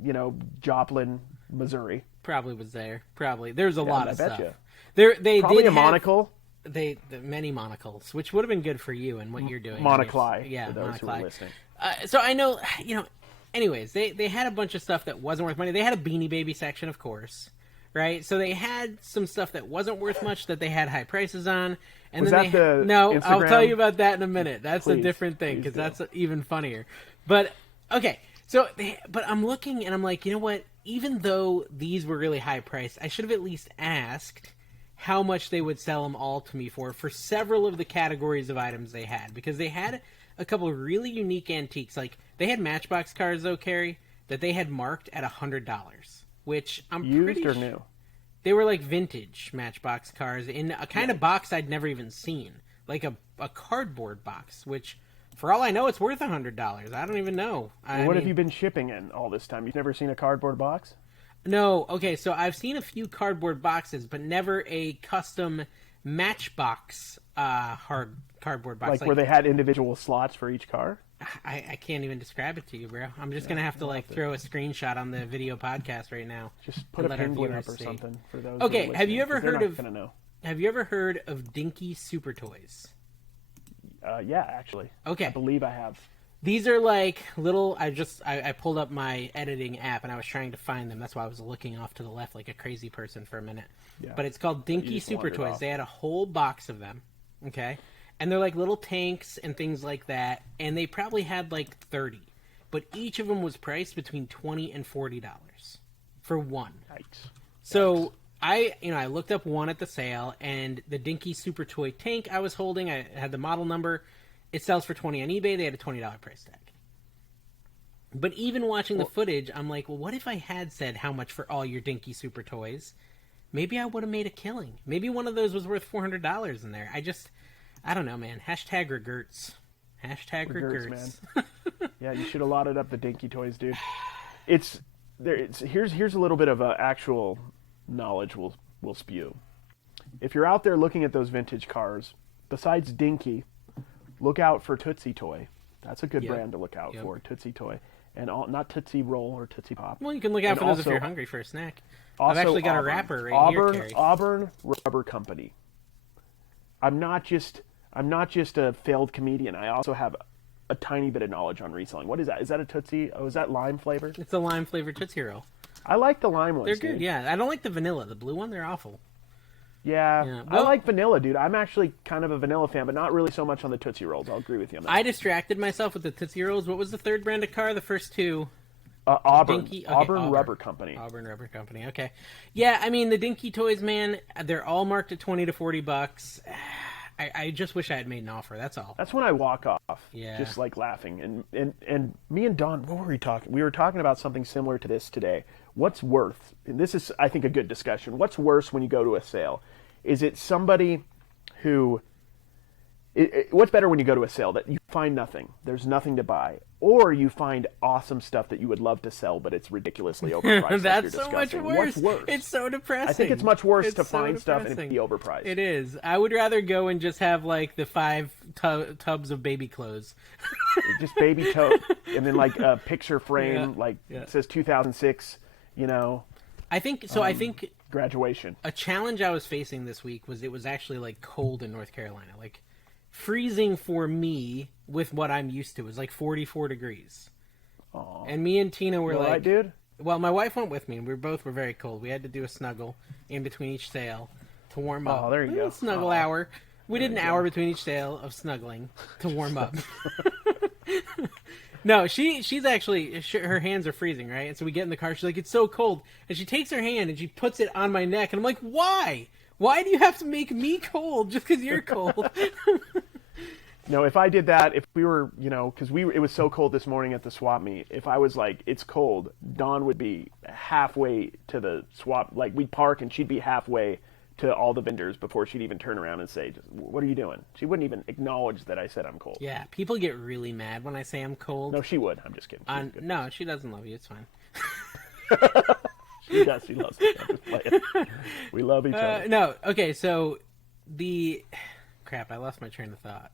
Joplin, Missouri. Probably was there. Probably. There's a lot of stuff. You. They probably did a monocle. the many monocles, which would have been good for you and what you're doing. Monocli. Yeah, for those who are listening. So I know, anyways, they had a bunch of stuff that wasn't worth money. They had a Beanie Baby section, of course, right? So they had some stuff that wasn't worth much that they had high prices on. And then Instagram? I'll tell you about that in a minute. That's a different thing because do. that's even funnier. But okay, but I'm looking and I'm like, you know what? Even though these were really high priced, I should have at least asked how much they would sell them all to me for several of the categories of items they had, because they had a couple of really unique antiques. Like they had Matchbox cars, though, Carrie, that they had marked at $100, which I'm used pretty or new. They were like vintage Matchbox cars in a kind of box I'd never even seen, like a cardboard box, which for all I know, it's worth $100. I don't even know. What have you been shipping in all this time? You've never seen a cardboard box? No. Okay, so I've seen a few cardboard boxes, but never a custom Matchbox hard cardboard box. Like where they had individual slots for each car? I can't even describe it to you, bro. I'm just going to have to throw a screenshot on the video podcast right now. Just put a penguin up or something for those. Okay, have you ever heard of Dinky Super Toys? Yeah, actually. Okay. I believe I have. These are like little. I pulled up my editing app and I was trying to find them. That's why I was looking off to the left like a crazy person for a minute. Yeah. But it's called Dinky Super Toys. They had a whole box of them. Okay. And they're like little tanks and things like that. And they probably had like 30. But each of them was priced between $20 and $40 for one. Yikes. So I looked up one at the sale, and the Dinky Super Toy tank I was holding, I had the model number. It sells for $20 on eBay. They had a $20 price tag. But even watching the footage, I'm like, well, what if I had said how much for all your Dinky Super Toys? Maybe I would have made a killing. Maybe one of those was worth $400 in there. I don't know, man. Hashtag regrets. Hashtag regrets. Man. Yeah, you should have lotted up the Dinky Toys, dude. Here's a little bit of actual knowledge we'll spew. If you're out there looking at those vintage cars, besides Dinky, look out for Tootsie Toy. That's a good brand to look out for, Tootsie Toy. And not Tootsie Roll or Tootsie Pop. Well, you can look out for those if you're hungry for a snack. I've actually got a wrapper right here, Carrie. Auburn Rubber Company. I'm not just a failed comedian. I also have a tiny bit of knowledge on reselling. What is that? Is that a Tootsie? Oh, is that lime flavored? It's a lime flavored Tootsie Roll. I like the lime ones. They're good, yeah. I don't like the vanilla. The blue one, they're awful. Yeah. Well, I like vanilla, dude. I'm actually kind of a vanilla fan, but not really so much on the Tootsie Rolls. I'll agree with you on that. I distracted myself with the Tootsie Rolls. What was the third brand of car? The first two? Auburn. Okay, Auburn Rubber Company. Auburn Rubber Company. Okay. Yeah, I mean, the Dinky Toys, man, they're all marked at $20 to $40. I just wish I had made an offer. That's all. That's when I walk off. Yeah. Just like laughing. And me and Don, what were we talking? We were talking about something similar to this today. What's worth? And this is, I think, a good discussion. What's worse when you go to a sale? Is it somebody who... what's better when you go to a sale? That you find nothing. There's nothing to buy. Or you find awesome stuff that you would love to sell, but it's ridiculously overpriced. That's so much worse. What's worse? It's so depressing. I think it's much worse to find stuff and it be overpriced. It is. I would rather go and just have like the 5 tubs of baby clothes. Just baby toe. And then like a picture frame, it says 2006, I think graduation. A challenge I was facing this week was it was actually like cold in North Carolina. Like freezing for me with what I'm used to. It was like 44 degrees. Aww. And me and Tina were like... Right, dude? Well, my wife went with me, and we both were very cold. We had to do a snuggle in between each sale to warm up. Oh, there you go. Snuggle hour. We did an hour between each sale of snuggling to warm up. No, she's actually... her hands are freezing, right? And so we get in the car. She's like, it's so cold. And she takes her hand, and she puts it on my neck. And I'm like, why? Why do you have to make me cold just because you're cold? No, if I did that, if we were, because it was so cold this morning at the swap meet, if I was like, it's cold, Dawn would be halfway to the swap, like we'd park and she'd be halfway to all the vendors before she'd even turn around and say, what are you doing? She wouldn't even acknowledge that I said I'm cold. Yeah, people get really mad when I say I'm cold. No, she would. I'm just kidding. No, she doesn't love you. It's fine. She does. She loves me. I'm just playing. We love each other. No, okay, so crap, I lost my train of thought.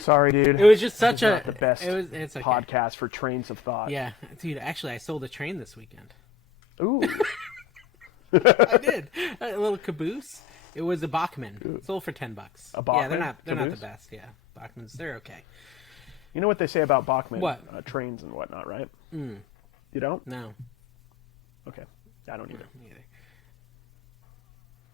Sorry, dude. It was just such not the best it's okay. podcast for trains of thought. Yeah, dude. Actually, I sold a train this weekend. Ooh. I did a little caboose. It was a Bachman. Sold for $10. A Bachman? Yeah, they're not the best. Yeah, Bachmans, they're okay. You know what they say about Bachman? What? Trains and whatnot, right? You don't? No. Okay. I don't either. Me either.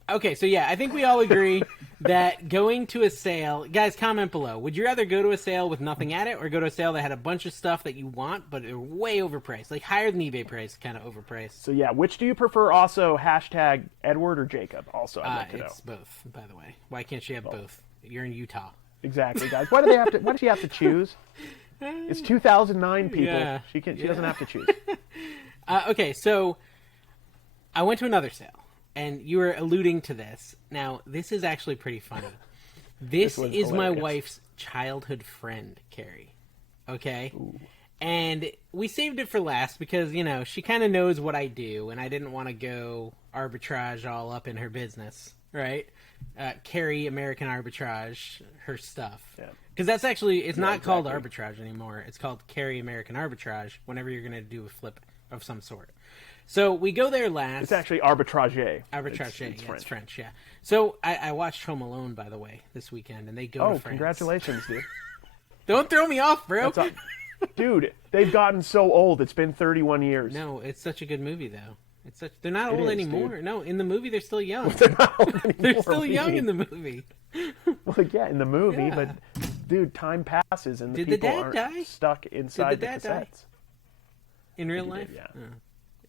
Okay, so yeah, I think we all agree that going to a sale... Guys, comment below. Would you rather go to a sale with nothing at it or go to a sale that had a bunch of stuff that you want but are way overpriced? Like higher than eBay price, kind of overpriced. So yeah, which do you prefer also? Hashtag Edward or Jacob? Also, I'd like to know. It's both, by the way. Why can't she have both? You're in Utah. Exactly, guys. Why does she have to choose? It's 2009, people. Yeah. She doesn't have to choose. Okay, so I went to another sale. And you were alluding to this. Now, this is actually pretty funny. This is hilarious. My wife's childhood friend, Carrie. Okay? Ooh. And we saved it for last because, she kind of knows what I do, and I didn't want to go arbitrage all up in her business, right? Carrie American Arbitrage, her stuff. Because that's actually, it's not called arbitrage anymore. It's called Carrie American Arbitrage whenever you're going to do a flip of some sort. So we go there last. It's actually arbitrage. Arbitrage, it's French, yeah. So I watched Home Alone, by the way, this weekend, and they go to France. Congratulations, dude. Don't throw me off, bro. Dude, they've gotten so old. It's been 31 years. No, it's such a good movie, though. They're not old anymore. Dude. No, in the movie, they're still young. They're not old anymore. They're still young in the movie. Well, yeah, in the movie, but, dude, time passes, and the people aren't stuck inside the cassettes. Die? In real life? Yeah.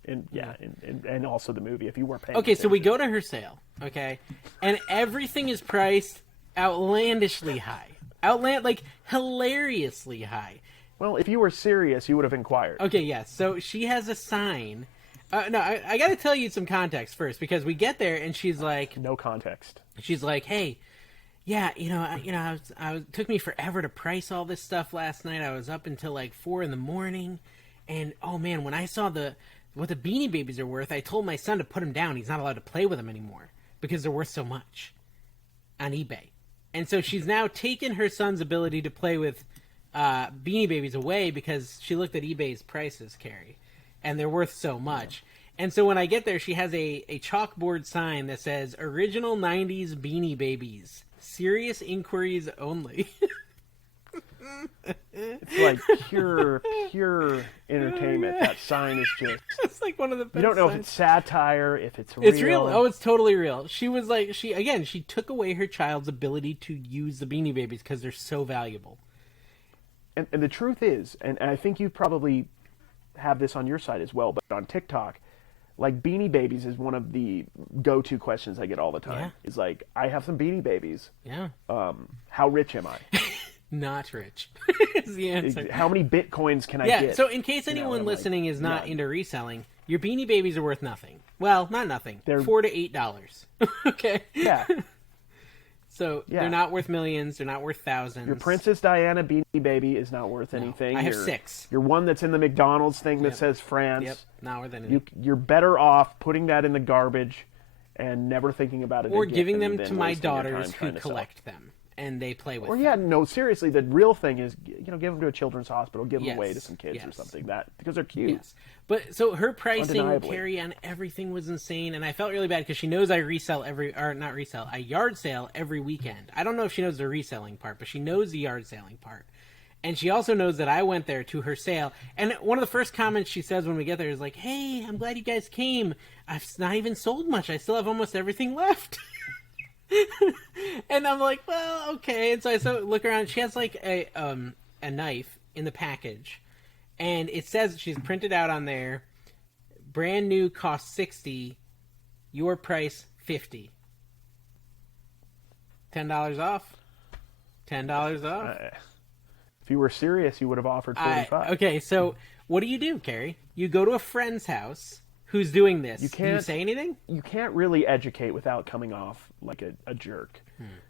And also the movie, if you weren't paying Okay, attention. so we go to her sale, okay? And everything is priced outlandishly high. Hilariously high. Well, if you were serious, you would have inquired. Okay, yes. So she has a sign. No, I got to tell you some context first, because we get there, and she's like... No context. She's like, hey, yeah, it took me forever to price all this stuff last night. I was up until 4 a.m, and, oh, man, when I saw what the Beanie Babies are worth, I told my son to put them down. He's not allowed to play with them anymore because they're worth so much on eBay. And so she's now taken her son's ability to play with Beanie Babies away because she looked at eBay's prices, Carrie, and they're worth so much. And so when I get there, she has a chalkboard sign that says, Original 90s Beanie Babies. Serious inquiries only. It's like pure entertainment. That sign is just... It's like one of the best. You don't know signs. If it's satire, if it's real. It's real. Oh, it's totally real. She was like, she took away her child's ability to use the Beanie Babies because they're so valuable. And the truth is, and I think you probably have this on your side as well, but on TikTok, Beanie Babies is one of the go-to questions I get all the time. Yeah. It's like, I have some Beanie Babies. Yeah. How rich am I? Not rich is the answer. How many Bitcoins can I get? Yeah, so in case anyone listening is not into reselling, your Beanie Babies are worth nothing. Well, not nothing. They're $4 to $8. Okay? Yeah. So they're not worth millions. They're not worth thousands. Your Princess Diana Beanie Baby is not worth anything. I have 6. Your one that's in the McDonald's thing that says France. Yep, not worth anything. You're better off putting that in the garbage and never thinking about it or again. Giving them to my daughters who collect them. And they play with them. No, seriously, the real thing is, give them to a children's hospital, give them away to some kids or something, because they're cute. Yes. But, so her pricing, Carrie, on everything was insane, and I felt really bad because she knows I I yard sale every weekend. I don't know if she knows the reselling part, but she knows the yard selling part. And she also knows that I went there to her sale, and one of the first comments she says when we get there is like, hey, I'm glad you guys came. I've not even sold much. I still have almost everything left. And I'm like, well, okay. And so I look around. She has a knife in the package, and it says she's printed out on there. Brand new cost $60. Your price $50. $10 off. $10 off. If you were serious, you would have offered $45. Okay, so what do you do, Carrie? You go to a friend's house who's doing this. Do you say anything? You can't really educate without coming off like a jerk.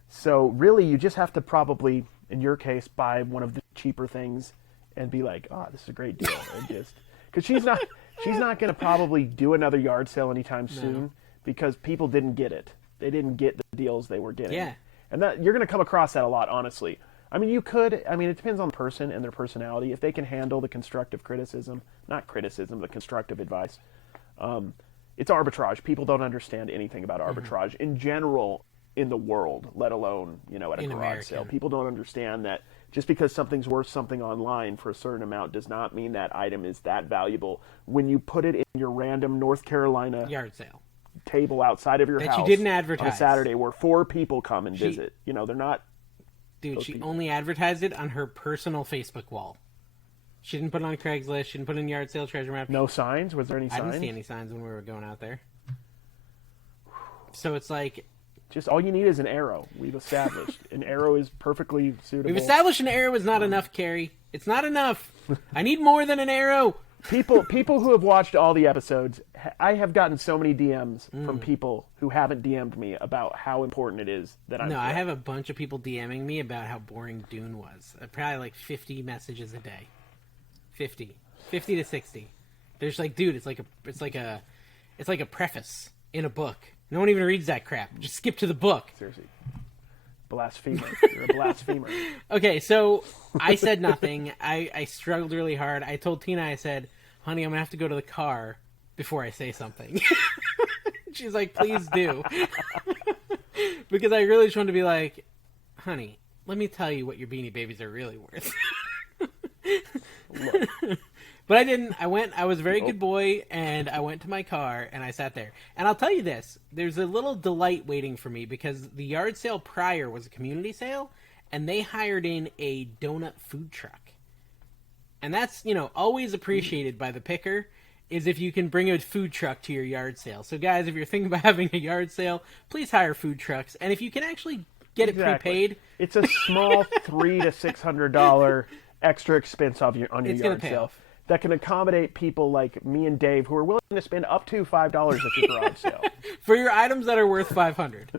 So really, you just have to probably, in your case, buy one of the cheaper things and be like, "Oh, this is a great deal," and just because she's not going to probably do another yard sale anytime soon because people didn't get it. They didn't get the deals they were getting. Yeah, and that you're going to come across that a lot, honestly. I mean, you could. I mean, it depends on the person and their personality. If they can handle the constructive criticism, not criticism, but constructive advice. It's arbitrage. People don't understand anything about arbitrage. In general, in the world, let alone, at a in garage America. sale. People don't understand that just because something's worth something online for a certain amount does not mean that item is that valuable. When you put it in your random North Carolina yard sale table outside of your house you didn't advertise on a Saturday where 4 people come and visit, they're not. Dude, she only advertised it on her personal Facebook wall. She didn't put it on Craigslist. She didn't put it in yard sale, treasure map. No signs? Was there any signs? I didn't see any signs when we were going out there. So it's like... Just all you need is an arrow. We've established. An arrow is perfectly suitable. We've established an arrow is not enough, Carrie. It's not enough. I need more than an arrow. People who have watched all the episodes, I have gotten so many DMs from people who haven't DM'd me about how important it is that I'm. No, I have a bunch of people DMing me about how boring Dune was. Probably like 50 messages a day. 50 to 60. There's like, dude, it's like a preface in a book. No one even reads that crap. Just skip to the book. Seriously. Blasphemer. You're a blasphemer. Okay, so I said nothing. I struggled really hard. I told Tina, I said, honey, I'm going to have to go to the car before I say something. She's like, please do. Because I really just wanted to be like, honey, let me tell you what your Beanie Babies are really worth. But I didn't. I was a very good boy, and I went to my car, and I sat there. And I'll tell you this, there's a little delight waiting for me, because the yard sale prior was a community sale, and they hired in a donut food truck. And that's, always appreciated by the picker, is if you can bring a food truck to your yard sale. So guys, if you're thinking about having a yard sale, please hire food trucks. And if you can actually get it prepaid. It's a small $300 to $600 extra expense on your yard sale that can accommodate people like me and Dave who are willing to spend up to $5 at your garage sale. For your items that are worth $500.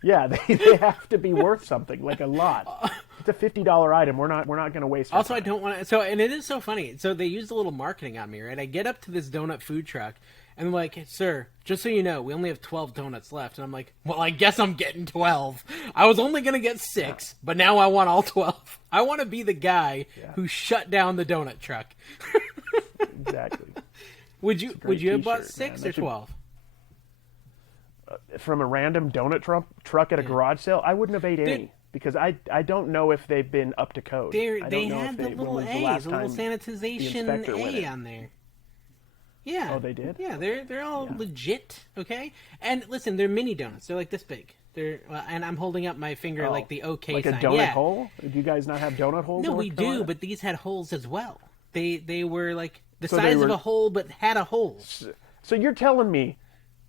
Yeah, they have to be worth something, like a lot. It's a $50 item. We're not going to waste. Also, I don't want to. So, and it is so funny. So they used a little marketing on me, right? I get up to this donut food truck, and I'm like, sir, just so you know, we only have 12 donuts left. And I'm like, well, I guess I'm getting 12. I was only going to get 6, but now I want all 12. I want to be the guy who shut down the donut truck. Exactly. Would you have bought 6 or 12? From a random donut truck at a garage sale, I wouldn't have ate any. Because I don't know if they've been up to code. They had the little A, the little sanitization A on there. Yeah. Oh, they did? Yeah, they're all legit, okay? And listen, they're mini donuts. They're like this big. And I'm holding up my finger like the OK like sign. Like a donut hole? Do you guys not have donut holes? No, we do, but these had holes as well. They were like the size of a hole, but had a hole. So you're telling me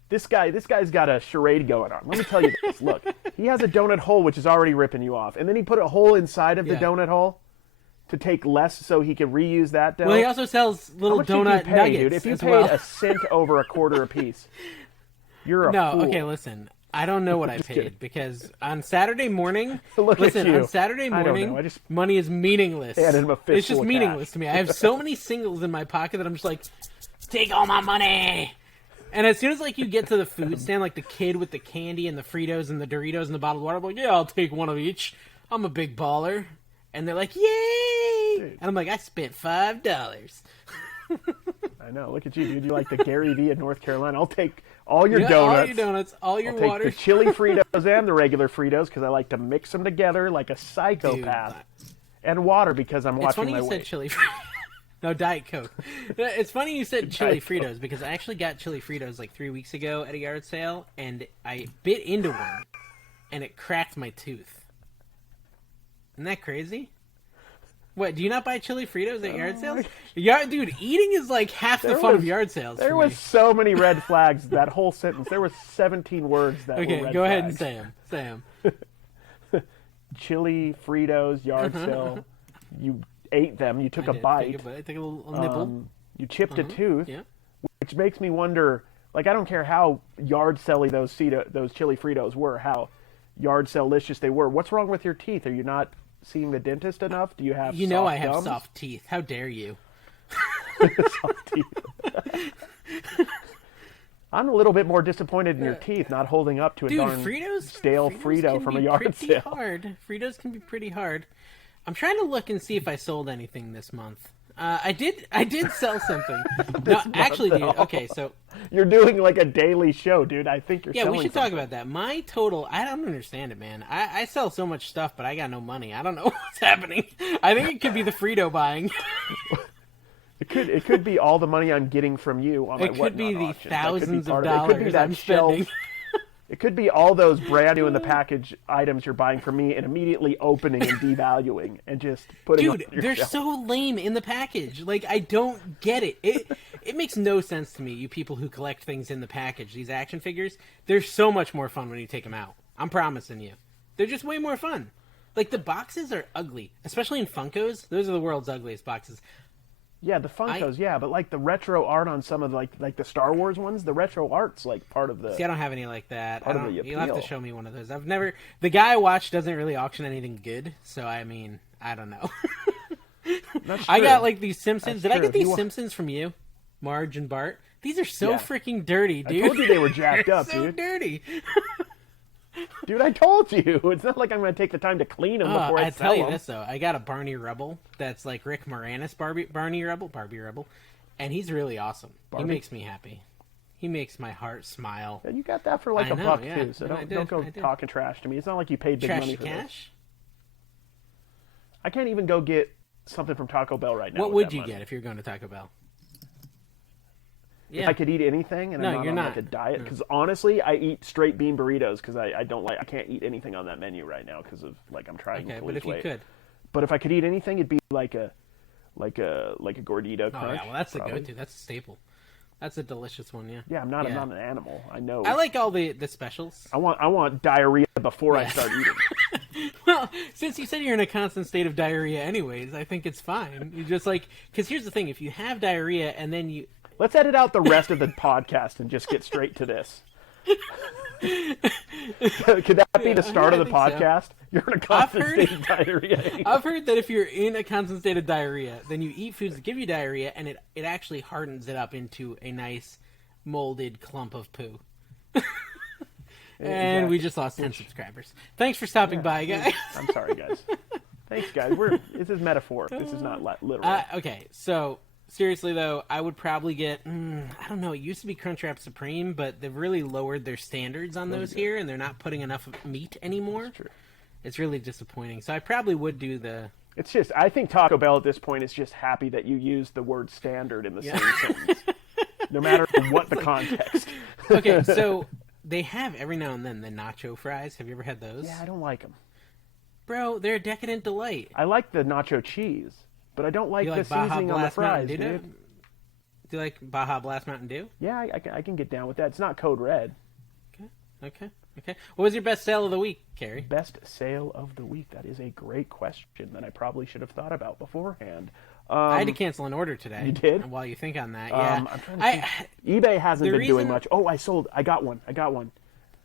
this guy's got a charade going on. Let me tell you this. Look, he has a donut hole which is already ripping you off, and then he put a hole inside of the donut hole to take less so he could reuse that dough. Well, he also sells little donut nuggets, dude? If you paid well. a cent over a quarter a piece, you're a fool. Okay, listen. I don't know what I paid because on Saturday morning, on Saturday morning, money is meaningless. It's just meaningless to me. I have so many singles in my pocket that I'm just like, take all my money. And as soon as you get to the food stand, like the kid with the candy and the Fritos and the Doritos and the bottled water, I'm like, yeah, I'll take one of each. I'm a big baller. And they're like, yay! Dude. And I'm like, I spent $5. I know. Look at you, dude. You're like the Gary Vee of North Carolina. I'll take all your donuts. All your donuts, all your water. Take the chili Fritos and the regular Fritos because I like to mix them together like a psychopath. Dude. And water because I'm watching my weight. It's funny you said chili Fritos. No, Diet Coke. It's funny you said chili Fritos because I actually got chili Fritos like 3 weeks ago at a yard sale, and I bit into one, and it cracked my tooth. Isn't that crazy? What, do you not buy chili Fritos at yard sales? Dude, eating is like half the fun of yard sales. There was so many red flags, that whole sentence. There were 17 words that were red Okay, go ahead and say them. Chili Fritos, yard sale. You ate them. You took a bite. I took a little nibble. You chipped a tooth, which makes me wonder. Like, I don't care how yard selly those chili Fritos were, how yard sale-licious they were. What's wrong with your teeth? Are you not seeing the dentist enough? Do you have? You know, soft I have gums? soft teeth. How dare you? Soft teeth. I'm a little bit more disappointed in your teeth not holding up to a darn stale Frito from a yard sale. Fritos can be pretty hard. I'm trying to look and see if I sold anything this month. I did sell something. No, actually, dude. Okay, so you're doing like a daily show, dude. I think you're. Yeah, selling we should something. talk about that. My total, I don't understand it, man. I sell so much stuff, but I got no money. I don't know what's happening. I think it could be the Frito buying. It could be all the money I'm getting from you on my It could be the auctions. thousands of it. dollars It could be that I'm shelf. spending. It could be all those brand new in the package items you're buying from me and immediately opening and devaluing and just putting Dude, on your they're shelf. so lame in the package. Like, I don't get it. It makes no sense to me, you people who collect things in the package, these action figures. They're so much more fun when you take them out. I'm promising you. They're just way more fun. Like, the boxes are ugly, especially in Funkos. Those are the world's ugliest boxes. Yeah, the Funkos, but like the retro art on some of like the Star Wars ones, the retro art's like part of the. See, I don't have any like that. Part of the You'll have to appeal. show me one of those. I've never. The guy I watch doesn't really auction anything good, so I mean, I don't know. That's I true. got like these Simpsons. That's Did I get true. these Simpsons from you, Marge and Bart? These are so freaking dirty, dude. I told you they were jacked up, so dude. dirty. Dude, I told you. It's not like I'm going to take the time to clean them before I sell tell you them. this though, I got a Barney Rubble that's like Rick Moranis Barbie Rubble, and he's really awesome. Barbie? He makes me happy. He makes my heart smile. And you got that for like I a know, buck yeah. too, so No, don't go talking trash to me. It's not like you paid big money Trashy for this. cash. I can't even go get something from Taco Bell right now. What with would that you money. get if you're going to Taco Bell? If I could eat anything and No, I'm not you're on not. like a diet, No. because honestly, I eat straight bean burritos because I can't eat anything on that menu right now because of like I'm trying Okay, to but lose if you weight. could. But if I could eat anything, it'd be like a gordita Oh crunch. yeah, well that's probably. the go-to. That's a staple. That's a delicious one, yeah. Yeah, I'm not Yeah. an animal. I know. I like all the specials. I want diarrhea before I Yeah. start eating. Well, since you said you're in a constant state of diarrhea anyways, I think it's fine. You just like, because here's the thing, if you have diarrhea and then you... Let's edit out the rest of the podcast and just get straight to this. Could that be the start of the I think so. podcast? You're in a constant heard- state of diarrhea. I've heard that if you're in a constant state of diarrhea, then you eat foods that give you diarrhea, and it actually hardens it up into a nice molded clump of poo. And we just lost 10 subscribers. Thanks for stopping by, guys. I'm sorry, guys. Thanks, guys. This is metaphor. This is not literal. Okay, so seriously though, I would probably get. I don't know. It used to be Crunchwrap Supreme, but they've really lowered their standards on those here, and they're not putting enough meat anymore. That's true. It's really disappointing. So I probably would do the. It's just, I think Taco Bell at this point is just happy that you use the word standard in the same sentence. No matter what the context. Okay, so they have every now and then the nacho fries. Have you ever had those? Yeah, I don't like them. Bro, they're a decadent delight. I like the nacho cheese, but I don't like You the like Baja seasoning on the Blast fries, Mountain Dew? dude. Do you like Baja Blast Mountain Dew? Yeah, I can get down with that. It's not Code Red. Okay. What was your best sale of the week, Carrie? Best sale of the week. That is a great question that I probably should have thought about beforehand. I had to cancel an order today. You did? And while you think on that, yeah. I'm trying to think. eBay hasn't been doing much. Oh, I got one.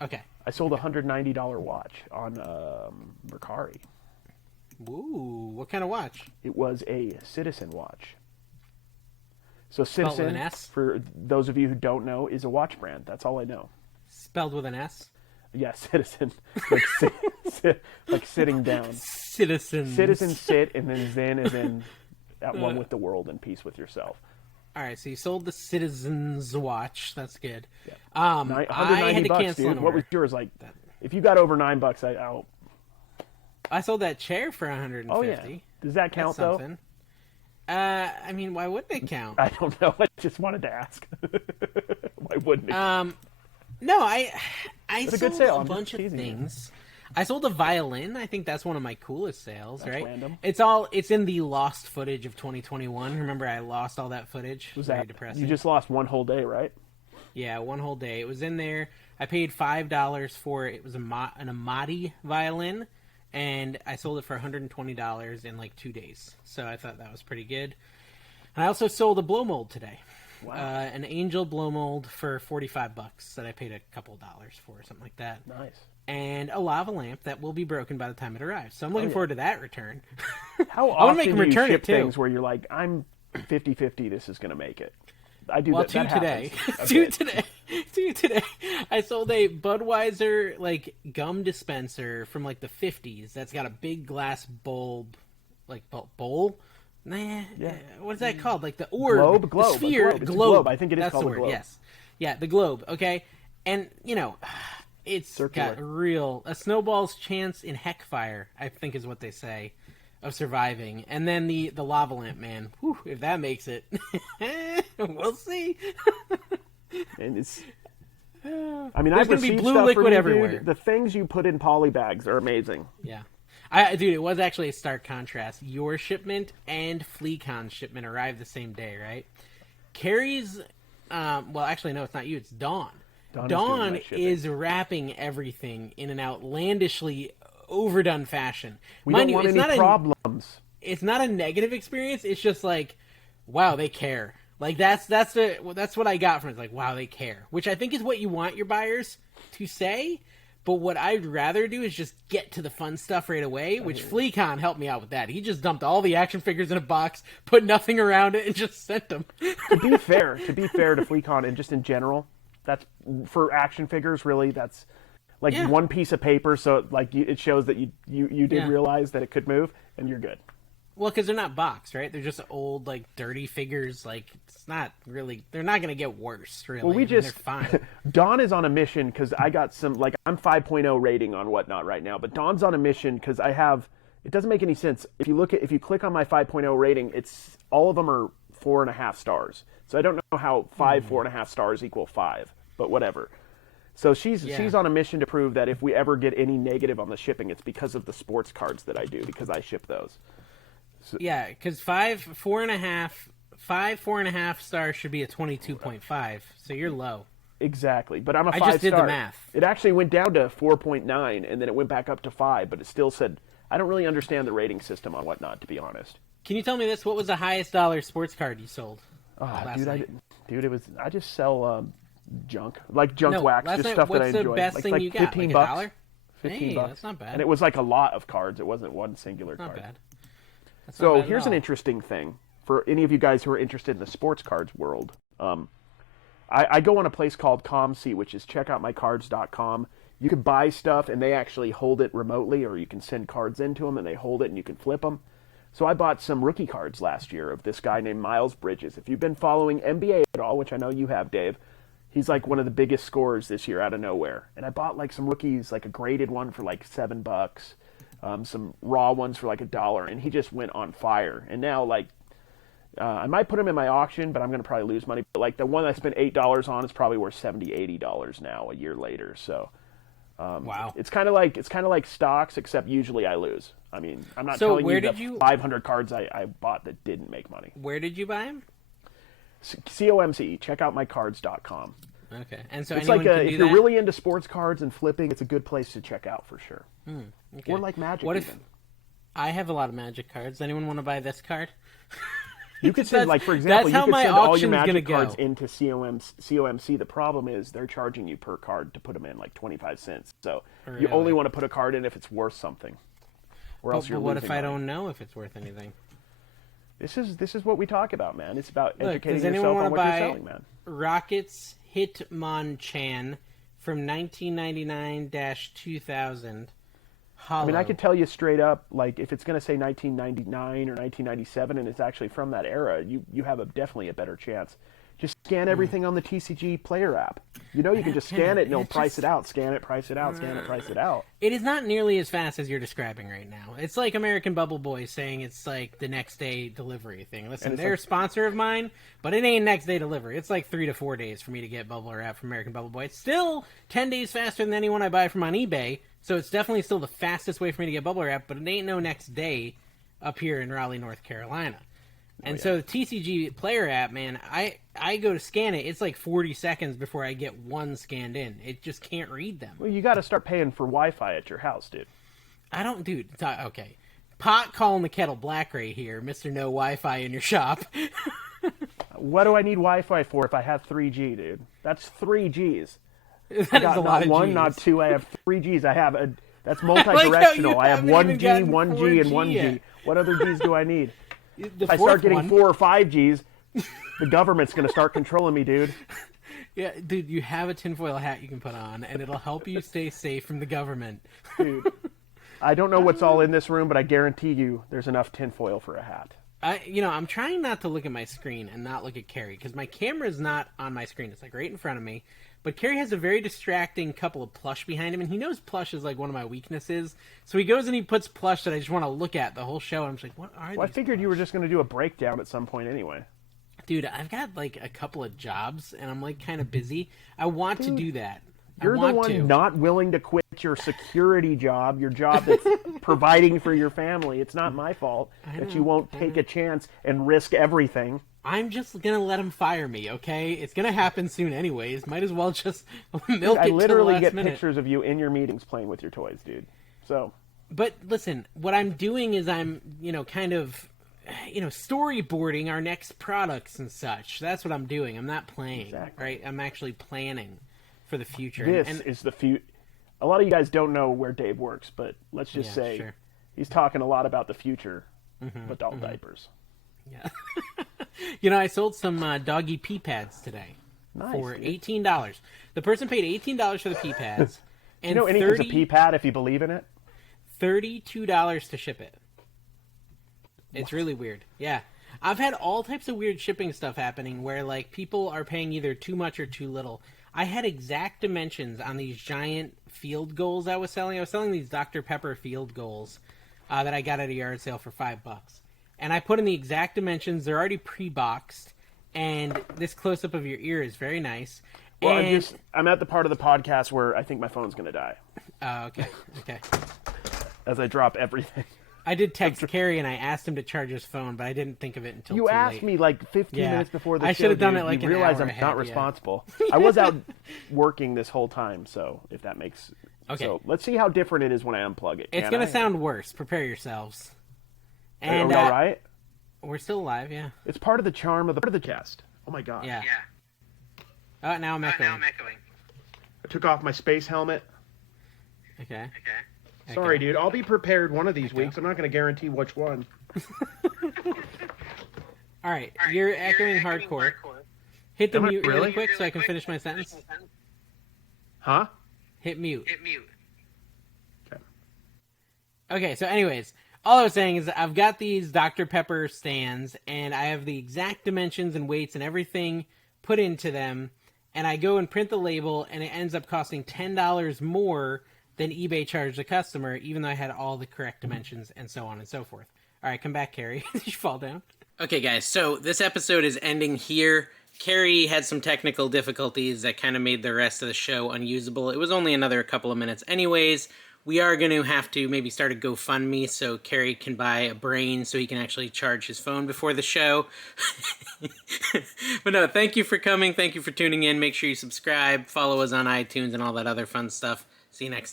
Okay. I sold a $190 watch on Mercari. Ooh, what kind of watch? It was a Citizen watch. So Spelled with Citizen, an S? for those of you who don't know, is a watch brand. That's all I know. Spelled with an S? Yeah, Citizen. Like sitting down. Citizens. Citizen sit, and then Zen is in at one with the world and peace with yourself. All right, so you sold the Citizens watch. That's good. Yeah. I had to $190, cancel an dude. order. What was yours? Like, if you got over $9, I sold that chair for $150. Oh yeah. Does that count That's though? something. I mean, why wouldn't it count? I don't know. I just wanted to ask. Why wouldn't it? No, I a sold good sale. a I'm just bunch of teasing you. things. I sold a violin. I think that's one of my coolest sales, That's right? random. It's in the lost footage of 2021. Remember, I lost all that footage. Was Very that depressing. you just lost one whole day, right? Yeah, one whole day. It was in there. I paid $5 for it. It was an Amati violin, and I sold it for $120 in like 2 days. So I thought that was pretty good. And I also sold a blow mold today. Wow. An Angel blow mold for $45 that I paid a couple dollars for, something like that. Nice. And a lava lamp that will be broken by the time it arrives. So I'm looking forward to that return. How I wanna often make do you return ship it, too. things where you're like, I'm 50-50, this is going to make it? I do that. Two That today. happens. Two today. I sold a Budweiser like gum dispenser from like the 50s. That's got a big glass bulb, like bowl, What's that called? Like the orb, globe, the sphere, a globe. I think it is That's called the word. a globe. Yes, yeah, the globe. Okay, and it's circular. got a snowball's chance in heckfire, I think is what they say, of surviving. And then the lava lamp, man. Whew, if that makes it, we'll see. And it's. There's I've gonna be received blue stuff liquid from you, everywhere. Dude. The things you put in poly bags are amazing. Yeah. Dude, it was actually a stark contrast. Your shipment and FleaCon's shipment arrived the same day, right? Carrie's, well, actually, no, it's not you. It's Dawn. Dawn is wrapping everything in an outlandishly overdone fashion. We don't want any problems. It's not a negative experience. It's just like, wow, they care. Like that's what I got from it. It's like, wow, they care, which I think is what you want your buyers to say. But what I'd rather do is just get to the fun stuff right away, which FleaCon helped me out with that. He just dumped all the action figures in a box, put nothing around it, and just sent them. To be fair to FleaCon and just in general, that's for action figures. Really, that's like one piece of paper, so like it shows that you did realize that it could move, and you're good. Well, because they're not boxed, right? They're just old, like, dirty figures. Like, it's not really... They're not going to get worse, really. Well, they're fine. Dawn is on a mission because I got some... Like, I'm 5.0 rating on Whatnot right now, but Dawn's on a mission because I have... It doesn't make any sense. If you click on my 5.0 rating, it's... All of them are 4.5 stars. So I don't know how 4.5 stars equal 5, but whatever. So she's on a mission to prove that if we ever get any negative on the shipping, it's because of the sports cards that I do, because I ship those. So, yeah, because 4.5 stars should be a 22.5, so you're low. Exactly, but I'm a 5 star. I just did the math. It actually went down to 4.9, and then it went back up to 5, but it still said... I don't really understand the rating system on Whatnot, to be honest. Can you tell me this? What was the highest dollar sports card you sold? Dude, it was... I just sell junk. Like junk wax, just stuff that I enjoy. What's the best thing you got? $15. Like $1? $15. Hey, that's not bad. And it was like a lot of cards. It wasn't one singular card. Not bad. So here's an interesting thing for any of you guys who are interested in the sports cards world. I go on a place called ComC, which is checkoutmycards.com. You can buy stuff and they actually hold it remotely, or you can send cards into them and they hold it and you can flip them. So I bought some rookie cards last year of this guy named Miles Bridges. If you've been following NBA at all, which I know you have, Dave, he's like one of the biggest scorers this year out of nowhere. And I bought like some rookies, like a graded one for like $7. Some raw ones for like $1, and he just went on fire. And now, like, I might put him in my auction, but I'm going to probably lose money. But like the one I spent $8 on is probably worth $70, $80 now a year later. So, wow, it's kind of like stocks, except usually I lose. I mean, I'm not telling you the 500 cards I bought that didn't make money. Where did you buy them? COMC, checkoutmycards.com. Okay, and so it's like if you're really into sports cards and flipping, it's a good place to check out for sure. Okay. Or like Magic. What if I have a lot of Magic cards? Anyone want to buy this card? You could send, like, for example, you could send all your Magic cards into COMC. The problem is they're charging you per card to put them in like 25 cents. So you only want to put a card in if it's worth something, or else you're losing money. What if I don't know if it's worth anything? This is what we talk about, man. It's about educating yourself on what you're selling, man. Rockets Hitmonchan from 1999-2000. Hollow. I mean, I could tell you straight up, like, if it's going to say 1999 or 1997 and it's actually from that era, you have definitely a better chance. Just scan everything on the TCG player app. You can just scan it and it'll price it out. Scan it, price it out, scan it, price it out. It is not nearly as fast as you're describing right now. It's like American Bubble Boy saying it's like the next day delivery thing. Listen, they're a sponsor of mine, but it ain't next day delivery. It's like 3 to 4 days for me to get bubble wrap from American Bubble Boy. It's still 10 days faster than anyone I buy from on eBay, so it's definitely still the fastest way for me to get bubble wrap, but it ain't no next day up here in Raleigh, North Carolina. And so the TCG player app, man, I go to scan it. It's like 40 seconds before I get one scanned in. It just can't read them. Well, you got to start paying for Wi-Fi at your house, dude. Okay. Pot calling the kettle black right here, Mr. No Wi-Fi in your shop. What do I need Wi-Fi for if I have 3G, dude? That's 3 Gs. That is a lot of one, Gs. Not two. I have 3 Gs. That's multi-directional. I have 1G, 1G, and 1G. Yet. What other Gs do I need? If I start getting 4 or 5 Gs, the government's going to start controlling me, dude. Yeah, dude, you have a tinfoil hat you can put on, and it'll help you stay safe from the government. Dude, I don't know what's all in this room, but I guarantee you there's enough tinfoil for a hat. I'm trying not to look at my screen and not look at Carrie because my camera is not on my screen. It's like right in front of me. But Carrie has a very distracting couple of plush behind him, and he knows plush is like one of my weaknesses. So he goes and he puts plush that I just want to look at the whole show. And I'm just like, what are these? Well, I figured plush? You were just going to do a breakdown at some point anyway. Dude, I've got like a couple of jobs, and I'm like kind of busy. I want to do that. You're the one not willing to quit your security job, your job that's providing for your family. It's not my fault that you won't take a chance and risk everything. I'm just going to let him fire me, okay? It's going to happen soon anyways. Might as well just milk it I literally till the last get minute. pictures of you in your meetings playing with your toys, dude. So. But listen, what I'm doing is I'm, kind of, storyboarding our next products and such. That's what I'm doing. I'm not playing, right? I'm actually planning for the future. This is the future. A lot of you guys don't know where Dave works, but let's just say he's talking a lot about the future of adult diapers. Yeah. I sold some doggy pee pads today for $18. The person paid $18 for the pee pads. And anything's a pee pad if you believe in it? $32 to ship it. It's really weird. Yeah. I've had all types of weird shipping stuff happening where like people are paying either too much or too little. I had exact dimensions on these giant field goals I was selling. I was selling these Dr. Pepper field goals that I got at a yard sale for $5. And I put in the exact dimensions. They're already pre-boxed. And this close-up of your ear is very nice. Well, I'm at the part of the podcast where I think my phone's going to die. Oh, okay. As I drop everything. I did text Carrie and I asked him to charge his phone, but I didn't think of it until you asked me like 15 minutes before the show. I should have done it like you an realize hour I'm ahead, not responsible. I was out working this whole time, so if that makes... Okay. So let's see how different it is when I unplug it. It's going to sound worse. Prepare yourselves. And, are we all right? We're still alive, yeah. It's part of the charm of the cast. Oh my god. Yeah. Oh, now I'm echoing. I took off my space helmet. Okay. Sorry, dude. I'll be prepared one of these weeks. I'm not going to guarantee which one. All right. You're echoing hardcore. Hit the mute really quick so I can finish my sentence. Huh? Hit mute. Okay. Okay, so anyways, all I was saying is I've got these Dr. Pepper stands, and I have the exact dimensions and weights and everything put into them, and I go and print the label, and it ends up costing $10 more than eBay charged the customer, even though I had all the correct dimensions and so on and so forth. All right, come back, Carrie. Did you fall down? Okay, guys, so this episode is ending here. Carrie had some technical difficulties that kind of made the rest of the show unusable. It was only another couple of minutes anyways. We are going to have to maybe start a GoFundMe so Carrie can buy a brain so he can actually charge his phone before the show. But no, thank you for coming. Thank you for tuning in. Make sure you subscribe, follow us on iTunes, and all that other fun stuff. See you next time.